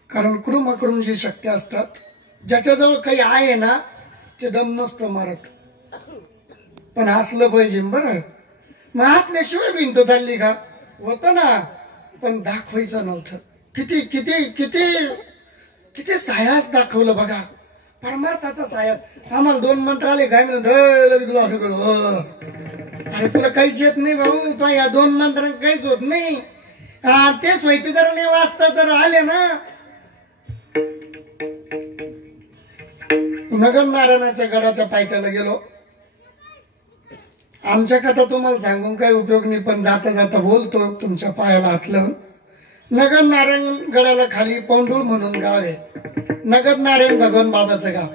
कारण कृमकरुंची शक्ती असतात. ज्याच्याजवळ काही आहे ना ते दम नसतं मारत, पण हसलं पाहिजे बरं. मग हसल्याशिवाय भिंत चालली का? होतं ना, पण दाखवायचं नव्हतं. किती किती किती किती सायास दाखवलं बघा, परमार्थाचा सायास. आम्हाला 2 मंत्र आले काय म्हणत तुला असं करू. अरे तुला काहीच येत नाही भाऊ, तो या 2 मंत्रांत काहीच होत नाही. तेच व्हायचे जर नाही वाचता तर आले ना. नगर नारायणाच्या गडाच्या पायथ्याला गेलो. आमच्या कथा तुम्हाला सांगून काही उपयोग नाही, पण जाता जाता बोलतो तुमच्या पायाला हात लावून. नगर नारायण गडाला खाली पौंडूळ म्हणून गाव आहे. नगर नारायण भगवान बाबाचं गाव.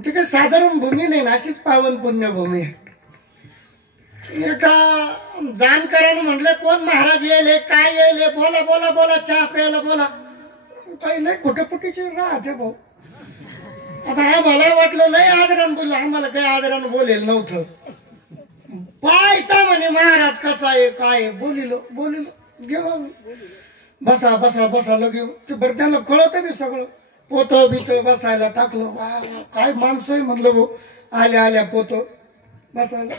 ते काही साधारण भूमी नाही ना, अशीच पावन पुण्यभूमी आहे. एका जाणकारानं म्हटलं कोण महाराज येईल काय येईल, बोला बोला बोला, चहा प्यायला बोला. काही लय खोटपुटीचे राहते भाऊ. आता मला वाटलं लय आदरानं बोललो, आम्हाला काही आदरानं बोलेल नव्हतं. पाहायचा म्हणे महाराज कसा आहे काय आहे. बोलिलो गेलो बसा बसा बसा लगे ते बरं त्यांना कळत बी सगळं. पोत बित बसायला टाकलं. वा वा काय माणसं आहे म्हणलं भाऊ. आल्या आल्या पोत बसायला.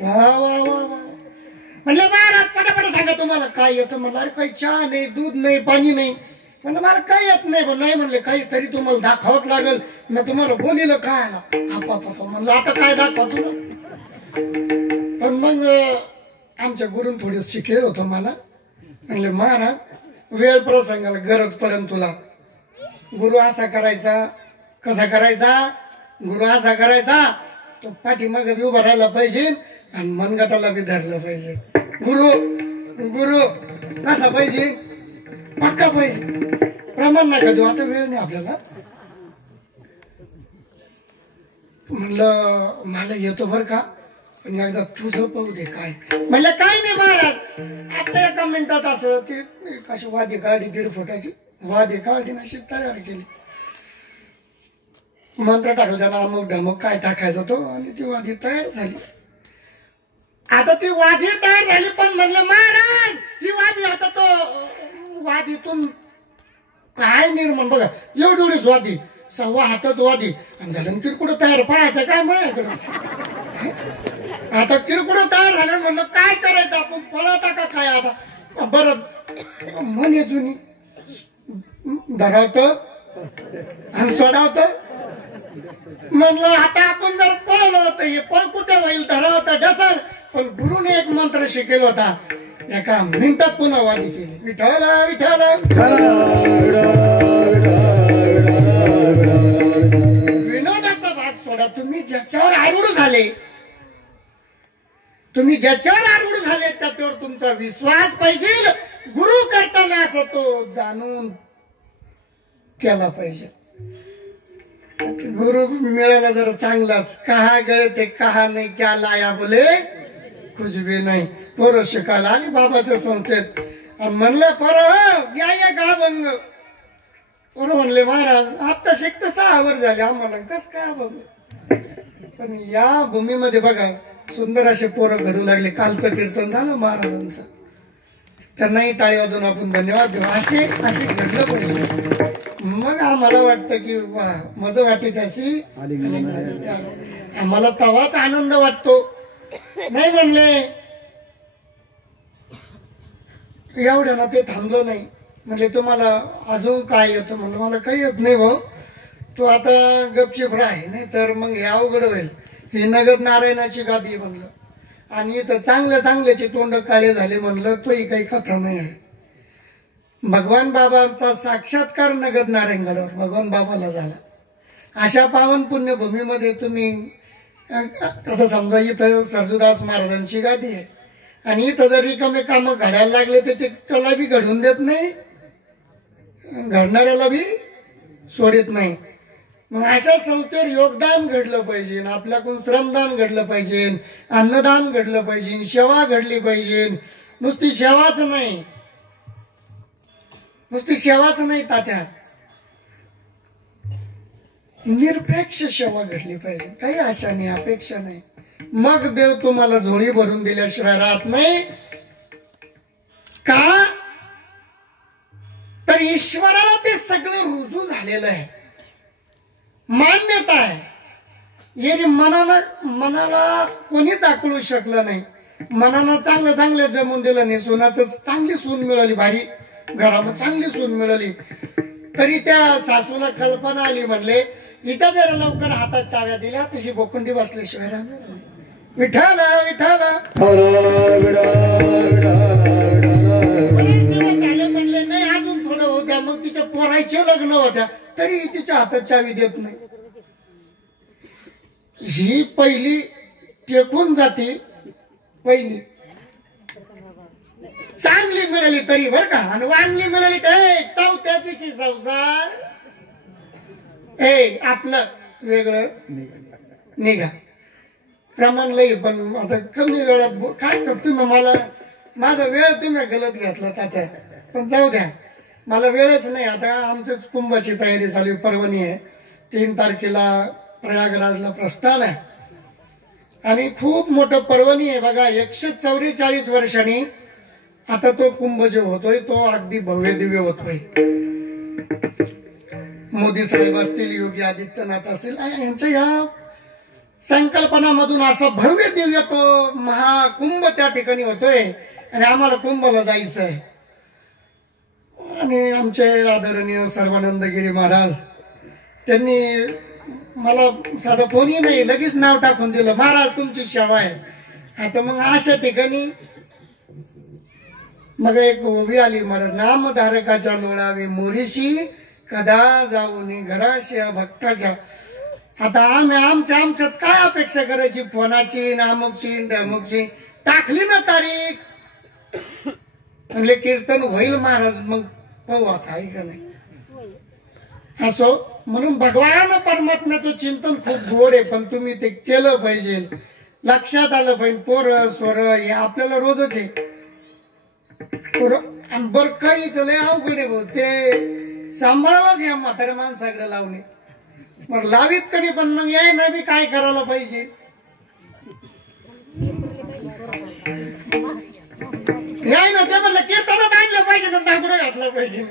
वा वा वा वा म्हणलं महाराज पटापट सांगा तुम्हाला काय येतं. म्हणलं अरे काही चहा नाही दूध नाही पाणी नाही. म्हणलं मला काय येत नाही. पण नाही म्हणले काहीतरी तुम्हाला दाखवावंच लागेल. मग तुम्हाला बोलिलं काय आपा म्हणलं आता काय दाखवा तुला. पण मग आमच्या गुरून थोडे शिकेल होतं मला. म्हणले महाराज वेळ प्रसंगाला गरज पडेल तुला. गुरु असा करायचा कसा करायचा. गुरु असा करायचा तो पाठीमागे बी उभा राहायला पाहिजे आणि मनगटाला बी धरलं पाहिजे. गुरु गुरु कसा पाहिजे पक्का पाहिजे. प्रमाण नका देऊ आता वेळ नाही आपल्याला. म्हणलं मला येतो बर का पण एकदा तुझं पाहू दे काय. म्हणलं काय नाही महाराज आता एका मिनिटात असं ती अशी वादी काढली 1.5 फुटाची वादी काढली अशी तयार केली. मंत्र टाकलं त्याला अमुक ढमक काय टाकायचा तो आणि ती वादी तयार झाली. आता ती वादी तयार झाली पण म्हणलं महाराज ही वादी आता तो वादीतून काय निर्माण बघा एवढीच वादी 1.25 हातच वादी आणि झालं किरकुड तयार पाहायचं काय माझ्याकडं. आता किरकुड तयार झालं म्हणलं काय करायचं आपण पळता का काय. आता बरं म्हणे जुनी धरावत आणि सोडावत. म्हणलं आता आपण जर पळलं होतं हे पळ कुठे होईल धरावत ढसल. पण गुरुने एक मंत्र शिकेला होता एका मिनिटात पुन्हा वादी केली. विठ्ठला विठ्ठला विनोदाचा भाग सोडा. तुम्ही ज्याच्यावर आरूढ झाले त्याच्यावर तुमचा विश्वास पाहिजे. गुरु करताना असं तो जाणून केला पाहिजे. गुरु मिळाला जरा चांगलाच. कहा गए ते कहा नाही क्या लाया बोले कुछ भी नाही. पोरं शिकायला आणि बाबाच्या संस्थेत आणि म्हणलं पोरं या गाभंग. पोरं म्हणले महाराज आता शिकत 6 वर्ष झाले आम्हाला कस काय अभंग. पण या भूमीमध्ये बघा सुंदर असे पोरं घडू लागले. कालचं कीर्तन झालं महाराजांचं. त्यांनाही टाळी वाजून आपण धन्यवाद देऊ. असे घडलं पाहिजे. मग आम्हाला वाटतं की वा मजा वाटते त्याशी आम्हाला तवाच आनंद वाटतो. नाही म्हणले एवढ्या ना ते थांबलं नाही. म्हणजे तुम्हाला अजून काय येतं. म्हणलं मला काही येत नाही भाऊ तू आता गपचिप राह नाही तर मग हे अवघड होईल. ही नगद नारायणाची गादी म्हणलं आणि इथं चांगल्याचे तोंड काळे झाले. म्हणलं तोही काही कथा नाही आहे. भगवान बाबांचा साक्षात्कार नगद नारायणगडावर भगवान बाबाला झाला. अशा पावन पुण्यभूमीमध्ये तुम्ही असं समजा इथं सरजुदास महाराजांची गादी आहे आणि इथं जर रिकामे काम घडायला लागले तर ते त्याला बी घडून देत नाही घडणाऱ्याला बी सोडित नाही. मग अशा संस्थेवर योगदान घडलं पाहिजे. आपल्याकडून श्रमदान घडलं पाहिजे. अन्नदान घडलं पाहिजे. सेवा घडली पाहिजे. नुसती सेवाच नाही तात्या निरपेक्ष सेवा घडली पाहिजे. काही आशा नाही अपेक्षा नाही. मग देव तुम्हाला झोळी भरून दिल्याशिवाय राहत नाही. का तर ईश्वराला ते सगळं रुजू झालेलं आहे. मान्यता आहे. हे मनाला कोणीच आकळू शकलं नाही. मनानं चांगलं जमून दिलं नाही. सोनाचं चांगली सून मिळाली भारी घरामध्ये चांगली सून मिळाली तरी त्या सासूला कल्पना आली म्हणले हिच्या जरा लवकर हातात चाव्या दिल्या तर ही बोखंडी बसल्याशिवाय विठाला झाले म्हणले नाही अजून थोडं होत्या. मग तिच्या पोरायचे लग्न होत्या तरी तिच्या हातात चावी देत नाही. ही पहिली टेकून जाते. पहिली चांगली मिळाली तरी बर का आणि वांगली मिळाली तर 4थ्या दिवशी संसार आपलं वेगळं निघा. प्रमाण लई पण आता कमी वेळात काय करतो तुम्ही मला माझा वेळ तुम्ही गलत घेतला तात्या. पण जाऊ द्या मला वेळच नाही. आता आमच्याच कुंभाची तयारी झाली. परभणी आहे, 3 तारखेला प्रयागराजला प्रस्थान आहे आणि खूप मोठं परभणी आहे बघा. 144 वर्षांनी आता तो कुंभ जो होतोय तो अगदी भव्य दिव्य होतोय. मोदी साहेब असतील, योगी आदित्यनाथ असतील, यांच्या या संकल्पनामधून असा भव्य दिव्य तो महाकुंभ त्या ठिकाणी होतोय आणि आम्हाला कुंभला जायचं आहे. आणि आमचे आदरणीय सर्वानंद गिरी महाराज त्यांनी मला साधा फोनही नाही, लगेच नाव टाकून दिलं, महाराज तुमची सेवा आहे. आता मग अशा ठिकाणी मग एक उभी आली, महाराज नामधारकाच्या लोळावी मोरीशी कदा जाऊनी घराशी भक्ताच्या. आता आमच्यात काय अपेक्षा करायची, फोनाची नामुकची डमुकची, टाकली ना तारीख म्हणले कीर्तन होईल महाराज, मग पाहू आता आहे का नाही. असो म्हणून भगवान परमात्म्याचं चिंतन खूप गोड आहे, पण तुम्ही ते केलं पाहिजे, लक्षात आलं पाहिजे. पोर स्वर हे आपल्याला रोजच आहे. बर काही लय अवघड आहे भाऊ, ते सांभाळायलाच या म्हाताऱ्या माणसाकडे लावणे. मग लावीत कधी पण मग याय ना बी काय करायला पाहिजे. याय ना ते म्हणलं कीर्तनात आणलं पाहिजे ना दागडं घातलं पाहिजे.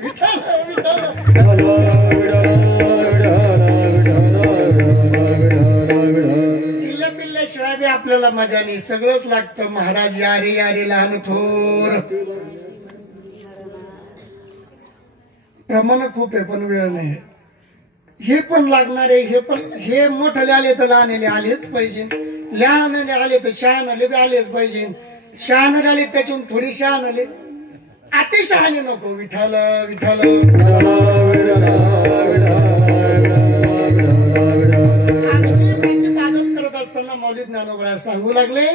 चिल्ल्या पिल्ल्याशिवाय बी आपल्याला मजा नाही, सगळंच लागतं. महाराज यारे यारे लहान थोर, प्रमाण खूप आहे पण वेळ नाही. हे पण लागणार आहे, हे पण हे मोठे आले तर लहान आलेच पाहिजे, लहान आले तर शहाण आले बी आलेच पाहिजे. शहाण आले त्याच्याहून थोडी शहाण आले, अति शहाणे नको. विठाल विठाल प्रतिपादन करत असताना मौलिक ज्ञानोबा सांगू लागले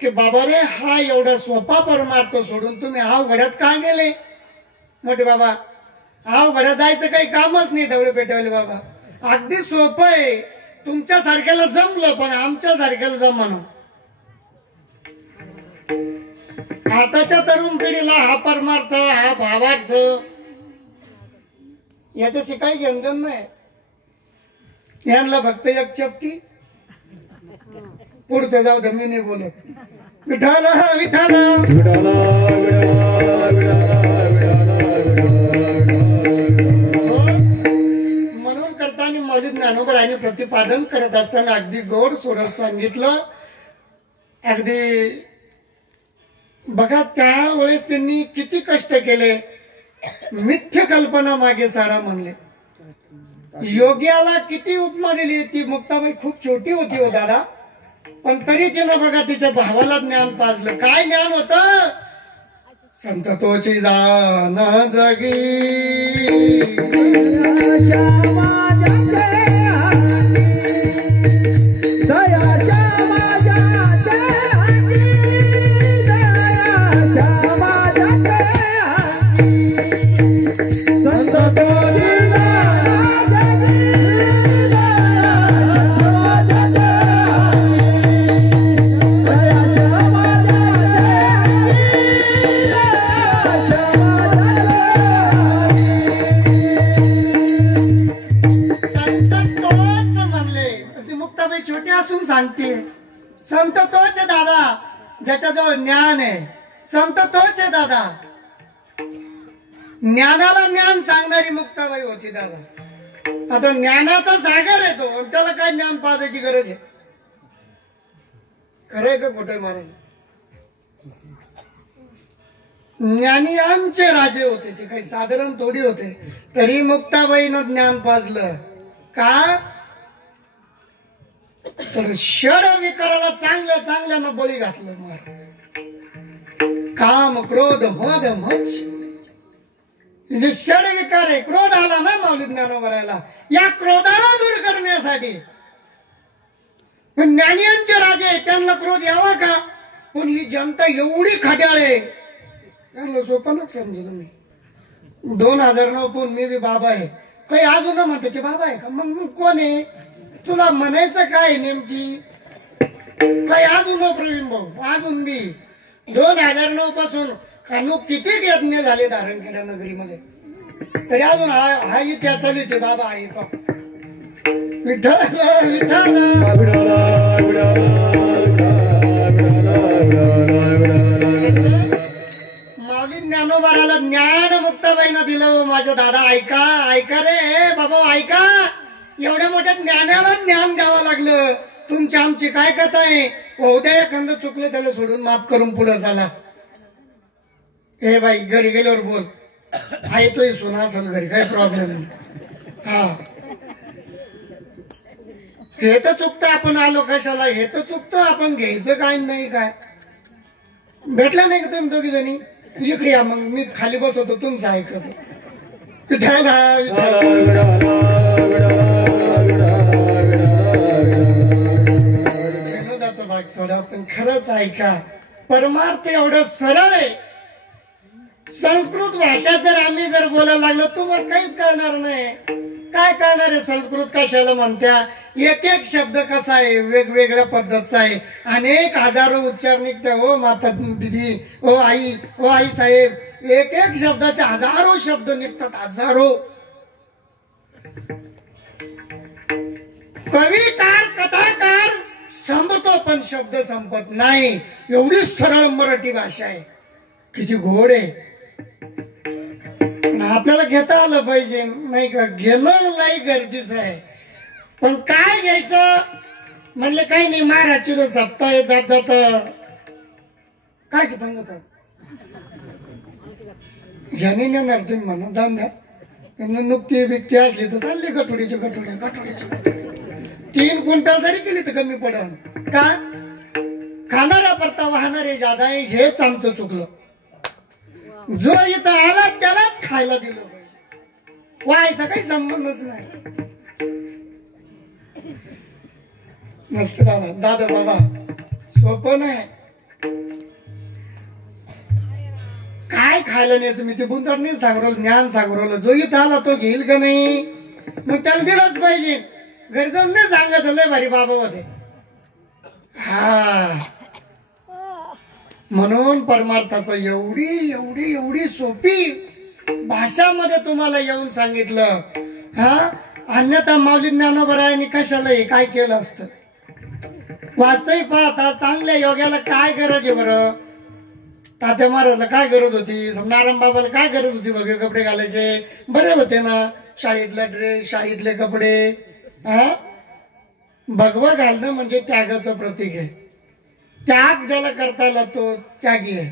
की बाबा रे, हा एवढा सोपा परमार्थ सोडून तुम्ही हाव घड्यात का गेले. मोठे बाबा हाव घड्यात जायचं काही कामच नाही, डवळे पेटवले बाबा. अगदी सोपं आहे, तुमच्या सारख्याला जमलं पण आमच्या सारख्याला जमणं. आताच्या तरुण पिढीला हा परमार्थ, हा भावार्थ याच्याशी काही घेणं नाही. यांना फक्त एक चपटी, पुढचं जाऊ दे, मी नाही बोलत. विठाल विठाल म्हणून करताना मौलिक ज्ञानोबरायांनी प्रतिपादन करत असताना अगदी गोड स्वरात सांगितलं. अगदी बघा त्यावेळेस त्यांनी किती कष्ट केले. मिथ्य कल्पना मागे सारा म्हणले. योग्याला किती उपमा दिली. ती मुक्ताबाई खूप छोटी होती हो दादा, पण तरी तिनं बघा तिच्या भावाला ज्ञान पाजलं. काय ज्ञान होत. संत तोची जाण जगी सांगते. संत तोच आहे दादा ज्याच्याजवळ ज्ञान आहे. संत तोच आहे दादा. ज्ञानाला ज्ञान सांगणारी मुक्ताबाई होती दादा. आता ज्ञानाचा सागर आहे तो, त्याला काय ज्ञान पाजायची गरज आहे. खरंय का खोटं महाराज. ज्ञानी आमचे राजे होते, ते काही साधारण थोडी होते. तरी मुक्ताबाईनं ज्ञान पाजलं का, तर षड विकाराला चांगल्या चांगल्यानं बळी घातलं महाराज. काम क्रोध मद मोक्ष जे षड विकार आहे. क्रोध आला ना मौलिक ज्ञानोबराला, या क्रोधाला दूर करण्यासाठी ज्ञानियांचे राजे त्यांना क्रोध यावा का. पण ही जनता एवढी खट्याळ आहे, त्यांना सोपं नका समजू तुम्ही. 2009 पण मी बी बाबा आहे. काही अजून म्हणतो की बाबा आहे का, मग कोण आहे तुला म्हणायचं काय नेमकी. काही अजून प्रवीण भाऊ अजून बी 2009 पासून कानू किती यज्ञ झाले धारणखेडा नगरीमध्ये. तरी अजून हा इतिहास चालू येते बाबा आईचा. विठ्ठल विठ्ठल माऊली ज्ञानोबाराला ज्ञान मुक्ताबाईनं दिलं. माझं दादा ऐका ऐका रे बाबा ऐका. एवढ्या मोठ्या ज्ञानाला ज्ञान द्यावं लागलं. तुमची आमची काय कथा आहे. उद्या एखादं चुकलं त्याला सोडून माफ करून पुढे झाला. हे बाई घरी गेल्यावर बोल. हा येतोय सोना असेल घरी काही प्रॉब्लेम नाही. हा हे तर चुकतं आपण आलो कशाला. हे तर चुकतं आपण घ्यायचं काय नाही काय. भेटला नाही का तुम्ही दोघी जणी इकडे या. मग मी खाली बसवतो तुमचं ऐकत. विनोदाचा भाग सोडा पण खरंच ऐका. परमार्थ एवढं सरळ आहे. संस्कृत भाषा जर आम्ही जर बोलायला लागलो तुम्हाला काहीच कळणार नाही. काय करणार आहे. संस्कृत कशाला म्हणत्या. एक एक शब्द कसा आहे वेगवेगळ्या पद्धतीचा आहे. अनेक हजारो उच्चार निघते. हो माता दिदी ओ आई साहेब. एक एक शब्दाचे हजारो शब्द निघतात. हजारो. कविकार कथाकार संपतो पण शब्द संपत नाही. एवढी सरळ मराठी भाषा आहे. किती गोड आहे. आपल्याला घेता आलं पाहिजे नाही का. घेणं नाही गरजेचं आहे. पण काय घ्यायचं म्हणले काही नाही. महाराजची सप्ताह जात जात काय सांगत ज्याने नेणार तुम्ही म्हणा जाऊन द्या. नुकती बिकती असली तर चालली गठोडीची गठोड्याची 3 क्विंटल जरी केली तर कमी पडल. का खाणारा परता वाहणारे जादा आहे. हेच आमचं चुकलं. जो इथं आला त्यालाच खायला दिलं पाहिजे. व्हायचा काही संबंधच नाही. मस्त दादा बाबा सोपं नाही. काय खायला न्यायचं मी ते बुंदाड नाही सांगू. ज्ञान सांगू. जो इथं आला तो घेईल का नाही मग त्याला दिलंच पाहिजे. घरी जाऊन नाही सांगत लय भारी बाबा होते. हा म्हणून परमार्थाचं एवढी एवढी एवढी सोपी भाषामध्ये तुम्हाला येऊन सांगितलं. हा अन्यथा माऊली ज्ञानोबरायांनी कशाला हे काय केलं असतं. वास्तविक पाहता चांगल्या योग्याला काय गरज आहे बरं. तात्या महाराजला काय गरज होती. नारायण बाबाला काय गरज होती. भगवे कपडे घालायचे बरे होते ना. शाळेतला ड्रेस शाळेतले कपडे. हा भगवा घालणं म्हणजे त्यागाचं प्रतीक आहे. त्याग ज्याला करता आला तो त्यागी आहे.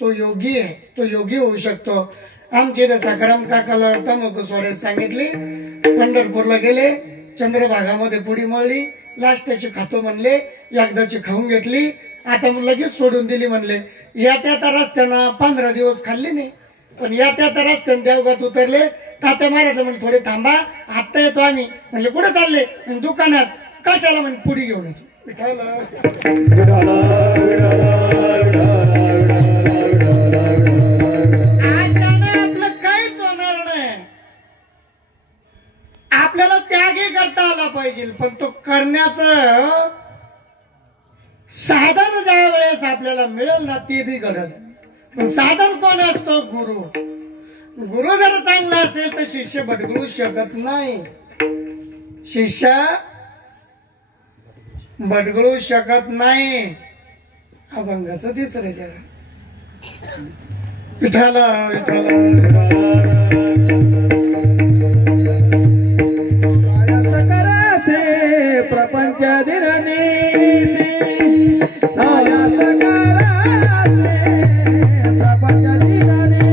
तो योगी आहे. तो योगी होऊ शकतो. आमचे सकाराम काकाला तंबाखू सोडायला सांगितली. पंढरपूरला गेले. चंद्रभागामध्ये पुडी मळली. लास्टची खातो म्हणले. एकदाची खाऊन घेतली. आता मग लगेच सोडून दिली म्हणले. या रस्त्यानं 15 दिवस खाल्ली नाही. पण या रस्त्याने देवगात उतरले. तात्या महाराज म्हणजे थोडे थांबा आत्ता येतो आम्ही. म्हणले कुठे चालले. दुकानात. कशाला म्हणजे पुडी घेऊन येतो. आशाने आपलं काहीच होणार नाही. आपल्याला त्यागही करता आला पाहिजे. पण तो करण्याचं साधन ज्या वेळेस आपल्याला मिळेल ना ते बी घडल. पण साधन कोण असतो. गुरु. गुरु जर चांगला असेल तर शिष्य भटकळू शकत नाही. शिष्य भटकळू शकत नाही. अभंगाचं तिसरे जरा विठाला प्रपंच दिरने सायास करासे प्रपंच दिरने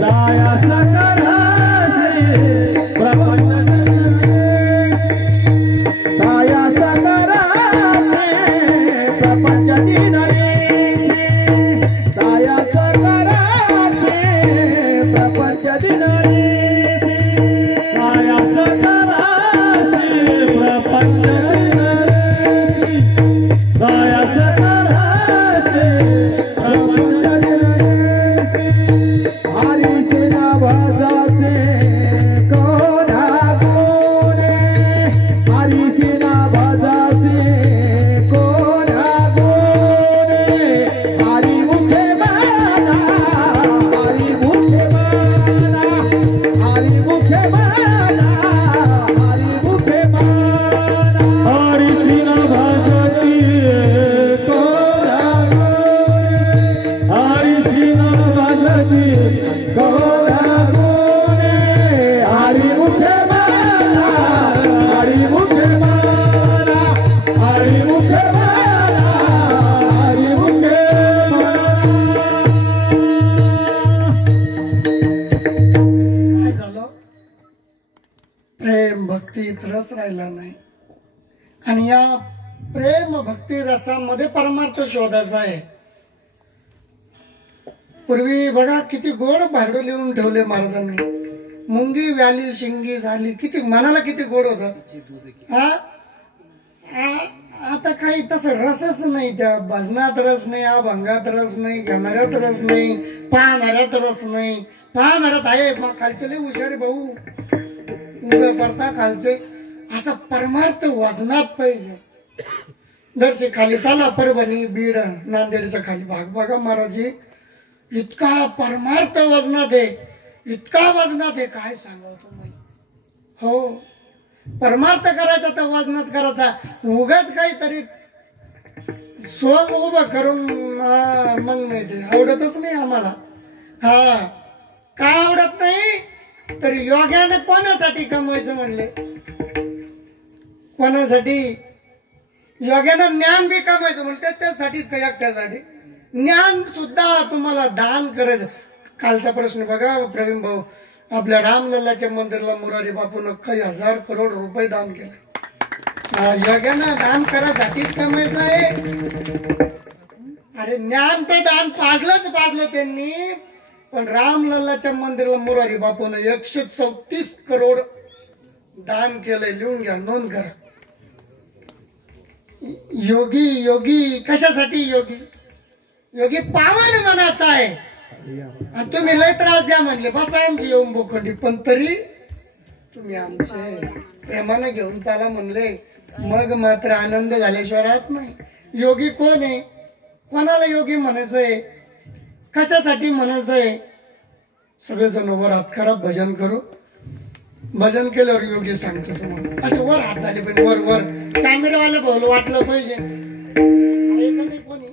सायास करासे प्रपंच दिरने सायास करासे प्रपंच दिरने सायास करासे प्रपंच दिरने सायास कोणा राहिला नाही. आणि या प्रेम भक्ती रसामध्ये परमार्थ शोधायचा आहे. पूर्वी बघा किती गोड भाडू लिहून ठेवले महाराजांनी. मुंगी व्याली शिंगी झाली, किती मनाला किती गोड होत. आता काही तसं रसच नाही. त्या भजनात रस नाही, अभंगात रस नाही, गाणाऱ्यात रस नाही, पाहणाऱ्यात रस नाही. पाहणाऱ्यात आहे मग खालचे लय हुशारे भाऊ, उभे पडता खालचे. असं परमार्थ वजनात पाहिजे. जरसे खाली चाला परभणी बीड नांदेडच्या खाली भाग बघा महाराजी, इतका परमार्थ वजनात आहे, इतका वजनात आहे काय सांगावं तुम्ही. हो, परमार्थ करायचा तर वजनात करायचा. उगाच काहीतरी सोंग उभं करून मग नाही, ते आवडतच नाही आम्हाला. हा, का आवडत नाही तर योग्याने कोणासाठी कमवायचं म्हणले, कोणासाठी. योग्यानं ज्ञान बी कमायचं म्हणते त्यासाठीच का, एकट्यासाठी. ज्ञान सुद्धा तुम्हाला दान करायचं. कालचा प्रश्न बघा प्रवीण भाऊ, आपल्या रामलल्लाच्या मंदिरला मुरारी बापून काही 1000 करोड रुपये दान केले. योग्यानं दान करायसाठीच कमायचं आहे. अरे ज्ञान तर दान पाजलं त्यांनी, पण रामलल्लाच्या मंदिरला मुरारी बापून 134 करोड दान केलंय. लिहून घ्या, नोंद करा. योगी योगी कशासाठी योगी, योगी पावन मनाचा आहे. आणि तुम्ही लय त्रास द्या म्हणले, बसा आमची येऊन बोखंडी, पण तरी तुम्ही आमचे प्रेमानं घेऊन चाला म्हणले, मग मात्र आनंद झाल्याशिवाय राहत नाही. योगी कोण आहे, कोणाला योगी म्हणायचंय, कशासाठी म्हणायचंय. सगळेजण वर हात करा, भजन करू. भजन केल्यावर योगी सांगतो तुम्हाला. असे वर हात झाले पण वर वर कॅमेरावाले भाऊ वाटलं पाहिजे. कोणी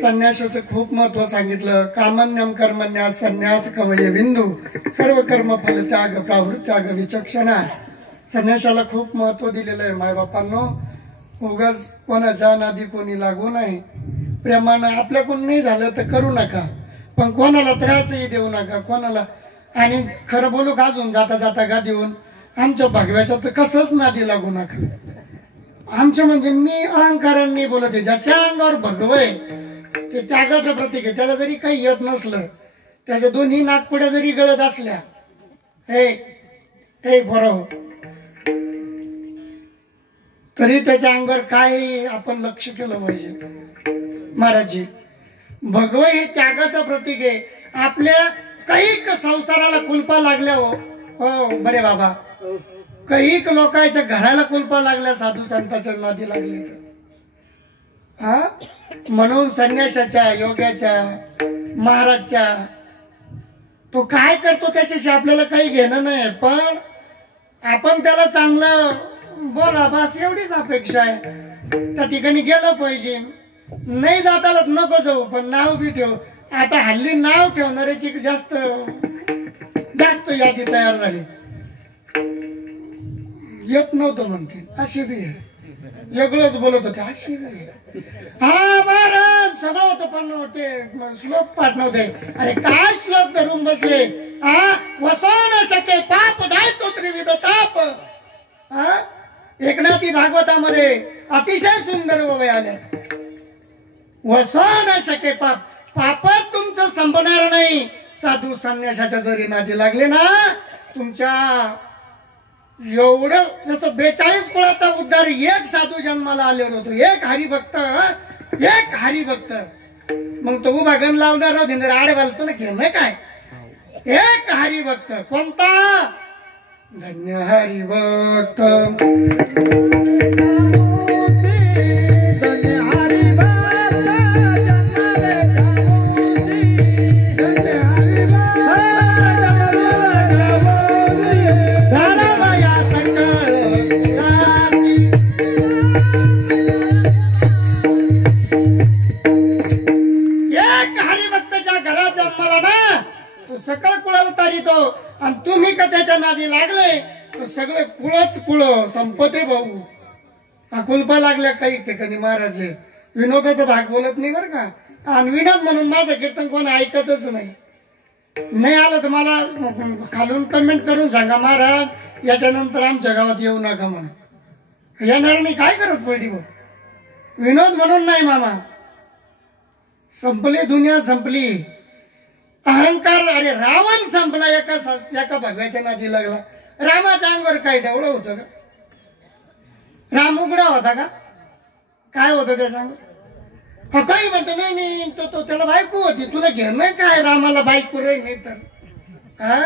संन्यासाचं खूप महत्व सांगितलं. कामन्यम कर्मण्या संन्यास कवये बिंदू सर्व कर्म फल त्याग प्रावृत्याग विचक्षणा. संन्यासाला खूप महत्व दिलेलं आहे. मायबापांनो, उगाच कोणाच्या नादी कोणी लागू नाही. प्रेमानं आपल्याकडून नाही झालं तर करू नका, पण कोणाला त्रासही देऊ नका कोणाला. आणि खरं बोलू का, अजून जाता जाता गा देऊन आमच्या भगव्याच्या तर कसंच नादी लागू नका. आमच्या म्हणजे मी अहंकारांनी बोलत आहे. ज्याच्या अंगावर भगवय ते त्यागाचं प्रतीक आहे. त्याला जरी काही येत नसलं, त्याच्या दोन्ही नागपुड्या जरी गळत असल्या, हे बरोबर, तरी त्याच्या अंगावर काय आपण लक्ष केलं पाहिजे. महाराजजी, भगवय हे त्यागाचं प्रतीक आहे. आपल्या काही संसाराला कुलपा लागल्या हो बरे बाबा, काही लोकांच्या घराला कुलपा लागल्या साधू संतांच्या नादी लागले तर. हा म्हणून संन्यासाच्या योग्याच्या महाराजच्या तो काय करतो त्याच्याशी आपल्याला काही घेणं नाही, पण आपण त्याला चांगलं बोला बस एवढीच अपेक्षा आहे. त्या ठिकाणी गेलं पाहिजे. नाही जाता आलं नको जाऊ, पण नाव बी ठेव. आता हल्ली नाव ठेवणाऱ्याची जास्त जास्त यादी तयार झाली. येत नव्हतं म्हणते अशी बी वेगळंच बोलत होते अशी बी. हा महाराज सगळं होतं पण ते श्लोक पाठ नव्हते. अरे काय श्लोक धरून बसले. हा वसो न शके पाप जायतो त्रिविध ताप. हा एकनाथी भागवतामध्ये अतिशय सुंदर ओव्या आल्या. वसो न शके पाप, पापच तुमचं संपणार नाही. साधू संन्यासाच्या जरी नादी लागले ना, तुमच्या एवढं जसं 42 कुळाचा उद्धार एक साधू जन्माला आलेलो होतो. एक हरिभक्त, एक हरिभक्त. मग तो उभा गण लावणार आडवाल तुला घेणं काय. एक हरिभक्त कोणता. धन्य हरिभक्त. सकळ कुळाला तारीतो आणि तुम्ही का त्याच्या नादी लागले तर सगळे कुळच कुळ संपते भाऊ. अकुलपा लागल्या काही ठिकाणी महाराज. विनोदाचा भाग बोलत नाही बरं का. आणि विनोद म्हणून माझं कीर्तन कोण ऐकतच नाही. नाही आलं तर मला खालून कमेंट करून सांगा महाराज याच्यानंतर आमच्या गावात येऊ नका म्हणून. येणार नाही काय करत पडली भाऊ. विनोद म्हणून नाही मामा. संपली दुनिया संपली. अहंकार. अरे रावण संपला एका भगवाच्या नादी लागला. रामाच्या अंगावर काय डवळं होतं का. राम उघडा होता का. काय होतं त्या सांग. काही म्हणतो नाही नाही तो त्याला बायको होती. तुला घेणं काय रामाला बायको रे नाही तर. हा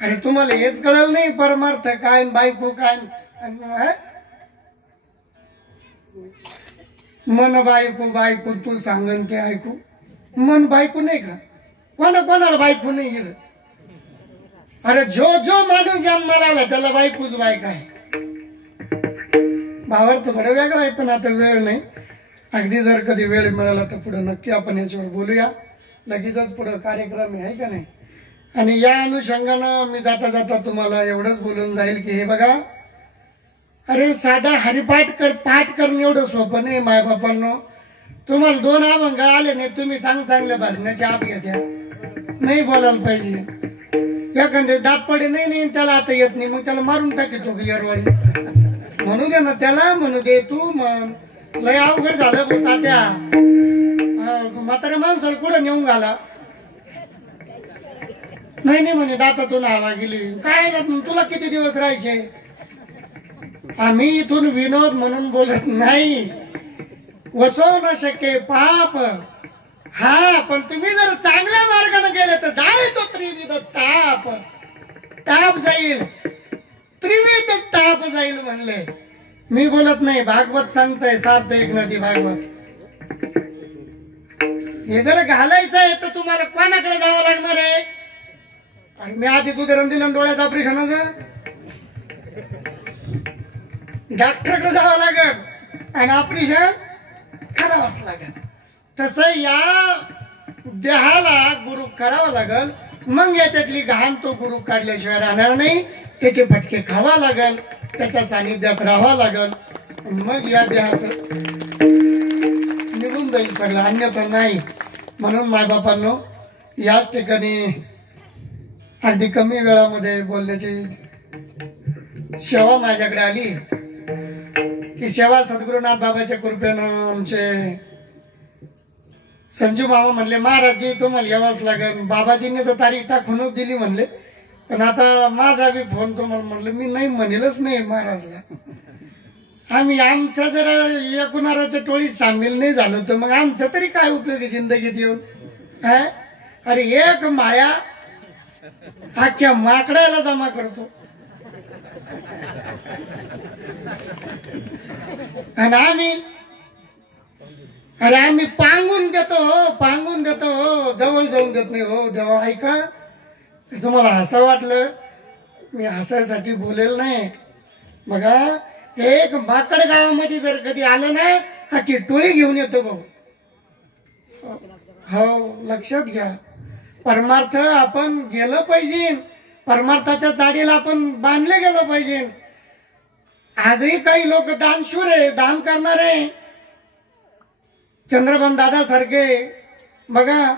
अरे तुम्हाला हेच कळलं नाही परमार्थ काय बायको काय. मन बायको बायको तू सांगन ते ऐकू. मन बायको नाही का. कोणाला बायको नाही इथं. अरे जो माणूस जन्माला आला त्याला बायकोच बायक आहे. भावार्थ थोडा वेगळा आहे पण आता वेळ नाही. अगदी जर कधी वेळ मिळाला तर पुढे नक्की आपण याच्यावर बोलूया. लगेचच पुढे कार्यक्रम आहे का नाही. आणि या अनुषंगानं मी जाता जाता तुम्हाला एवढंच बोलून जाईल की हे बघा. अरे साधा हरिपाठ पाठ करणं एवढं सोपं नाही मायबापांनो. तुम्हाला 2 अभंग आले नाही तुम्ही चांगल्या भाषणाची आप घेत्या. नाही बोलायला पाहिजे. एखाद्या दात पडे नाही त्याला आता येत नाही मग त्याला मारून टाकतो येरवाडी. म्हणू दे ना त्याला म्हणू दे. तू म्हण लय अवघड झालं बघ तात्या. म्हाताऱ्या माणसाला कुठं नेऊन घाला. नाही म्हणे दातातून हवा गेली. काय तुला किती दिवस राहायचे. आम्ही इथून विनोद म्हणून बोलत नाही. वसो न शके पाप. हा पण तुम्ही जर चांगल्या मार्गाने गेले तर जाईल तो त्रिविध ताप. ताप जाईल. त्रिविध ताप जाईल म्हणले. मी बोलत नाही. भागवत सांगतय सार्थ एकनाथी भागवत. हे जर घालायचं आहे तर तुम्हाला कोणाकडे जावं लागणार आहे. मी आधीच उदाहरण दिलं डोळ्याचं ऑपरेशनाचं. डॉक्टरकडे जावं लागेल आणि ऑपरेशन करावंच लागेल. तसं या देहाला गुरु करावा लागल. मग याच्यातली घाण तो गुरु काढल्याशिवाय राहणार नाही. त्याचे फटके खावा लागल. त्याच्या सानिध्यात राहावं लागल. मग या देहाचं निघून जाईल सगळं. अन्यथा नाही. म्हणून मायबापांनो याच ठिकाणी अगदी कमी वेळामध्ये बोलण्याची सेवा माझ्याकडे आली. ती सेवा सद्गुरुनाथ बाबाच्या कृपेनं आमचे संजू मामा म्हणले महाराजजी तुम्हाला यावंच लागेल. बाबाजींनी तर तारीख टाकूनच दिली म्हणले. पण आता माझा बी फोन तुम्हाला म्हणलं मी नाही म्हणेलच नाही महाराजला. आम्ही आमच्या जर एकूणाराच्या टोळीत सामील नाही झालो तर मग आमचा तरी काय उपयोग आहे जिंदगीत येऊन. अरे एक माया अख्ख्या माकडायला जमा करतो. आणि आम्ही पांगून देतो हो, पांगून देतो हो, जवळ जाऊन देत नाही हो. देवा ऐका, तुम्हाला हसा वाटलं, मी हसायसाठी बोलेल नाही. बघा एक माकड गावामध्ये जर कधी आलं ना, हा टोळी घेऊन येतो भाऊ. हो लक्षात घ्या, परमार्थ आपण गेलं पाहिजे, परमार्थाच्या जाडीला आपण बांधले गेलं पाहिजे. आजही काही लोक दानशूर आहे, दान करणारे. चंद्रभान दादा सारखे बघा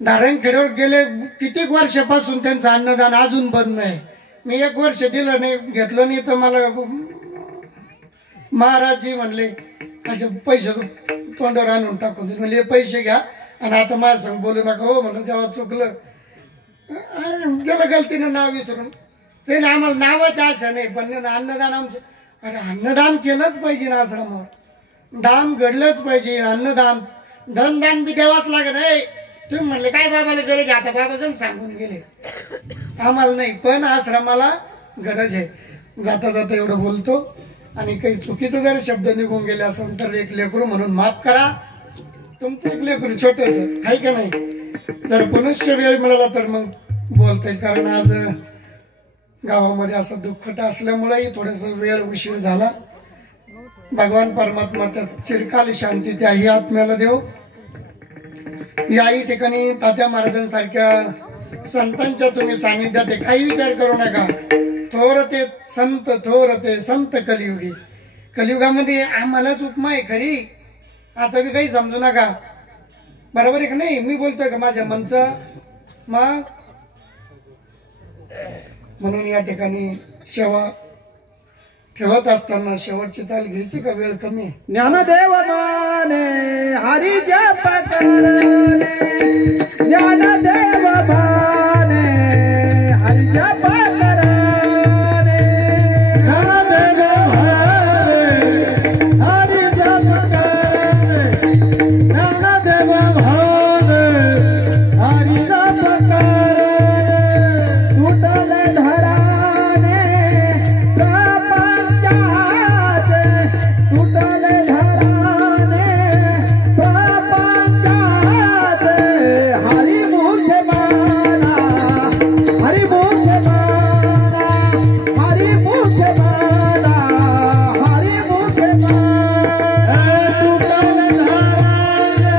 नारायणखेड्यावर गेले कित्येक वर्षापासून त्यांचं अन्नदान अजून बंद नाही. मी 1 वर्ष दिलं नाही, घेतलं नाही, तर मला महाराजजी म्हणले असे पैसे तोंडावर आणून टाकून दिले. म्हणजे पैसे घ्या आणि आता माझ्या संग बोलू नका हो. म्हणलं तेव्हा चुकलं, गेलं गलतीनं नाव विसरून. ते आम्हाला नावाची आशा नाही, पण अन्नदान आमचं. अरे अन्नदान केलंच पाहिजे ना, आश्रमावर दान घडलंच पाहिजे. अन्नदान धनदान बी द्यावाच लागत आहे. तुम्ही म्हणले काय बाबाला गरज आहे, आता बाबा पण सांगून गेले आम्हाला नाही, पण आश्रमाला गरज आहे. जाता जाता एवढं बोलतो. आणि काही चुकीचं जर शब्द निघून गेले असेल तर एक लेकरू म्हणून माफ करा. तुमचं एक लेकरू छोटस आहे का नाही, जर पुनश्च वेळ मिळाला तर मग बोलता येईल. कारण आज गावामध्ये असं दुःखट असल्यामुळेही थोडस वेळ उशीर झाला. भगवान परमात्मा त्यात चिरकाल शांती त्याही आत्म्याला देव. याही ठिकाणी तात्या महाराजांसारख्या संतांच्या तुम्ही सानिध्यात काही विचार करू नका. थोर ते संत कलियुगी. कलियुगामध्ये आम्हालाच उपमा आहे खरी, असं बी काही समजू नका. बरोबर आहे का नाही? मी बोलतोय का माझ्या मनचं? मग म्हणून या ठिकाणी सेवा ठेवत असताना शेवटची चाल घ्यायची का? वेळ कमी. ज्ञानदेव माने हरी जप करणे, ज्ञानदेव माने हरी जप करणे, ज्ञानदेव माने हरी जप करणे, ज्ञानदेव माने हरी जप करणे. तुटल धराने तुटले धराने प्रपंचाचे, हरी मुखे माना, हरी मुखे माना, हरी मुखे माना, हरी मुखे माना. तुटले धराने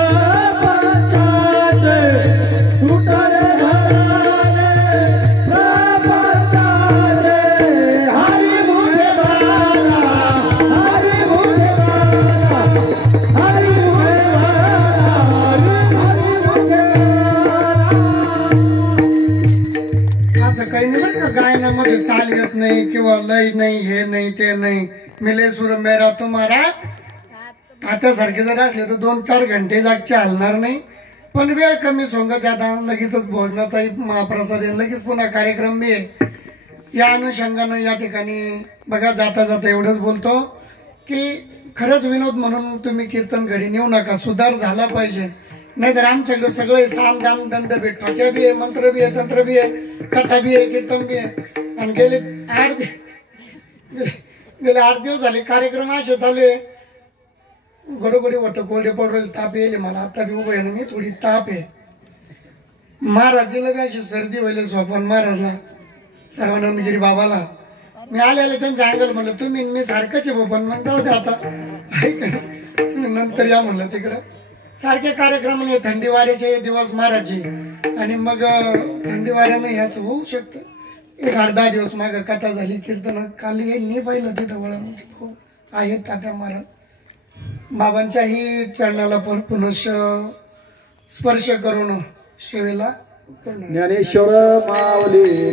प्रपंचाचे, तुटले धराने प्रपंचाचे, हरी मुखे माना, हरी मुखे माना, हरी मुखे माना, हरी मुखे माना. असं काही नाही बरं का, गायनामध्ये चाल येत नाही किंवा लय नाही, हे नाही ते नाही. मिले सुर मेरा तुम्हारा. तात्यासारखे जर असले तर 2-4 घंटे जागचे हलणार नाही. पण वेळ कमी सोंगच आता लगेचच भोजनाचाही महाप्रसाद आहे, लगेच पुन्हा कार्यक्रम बी आहे. या अनुषंगानं या ठिकाणी बघा जाता जाता एवढंच बोलतो की खरंच विनोद म्हणून तुम्ही कीर्तन घरी नेऊ नका. सुधार झाला पाहिजे. नाहीतर आमच्याकडे सगळे साम दाम दंड बी, ठोक्या बी आहे, मंत्र बी आहे, तंत्र बी आहे, कथा बी आहे, कीर्तन बी आहे. आणि गेले 8 दिवस झाले कार्यक्रम असे चालू आहे. घडोघडी वाटतं कोरडे पडले, ताप येईल मला. आता बी उभं आहे ना, मी थोडी ताप आहे. महाराजीला काय अशी सर्दी व्हायला, सोपान महाराजला, सर्वानंदगिरी बाबाला मी आलेले त्यांच्या अंगाला म्हणलं तुम्ही मी सारखंच आहे पण मग जाऊ दे आता, तुम्ही नंतर या म्हणलं. तिकडं सारखे कार्यक्रम नाही, थंडी वाऱ्याचे दिवस मारायचे. आणि मग थंडी वाऱ्यानं हे असं होऊ शकतं. 8-10 दिवस मागं कथा झाली, कीर्तन काल यांनी पाहिलं तिथं वळण आहेत तात्या महाराज. बाबांच्याही चरणाला पण पुनश्च स्पर्श करून सेवेला ज्ञानेश्वर माऊली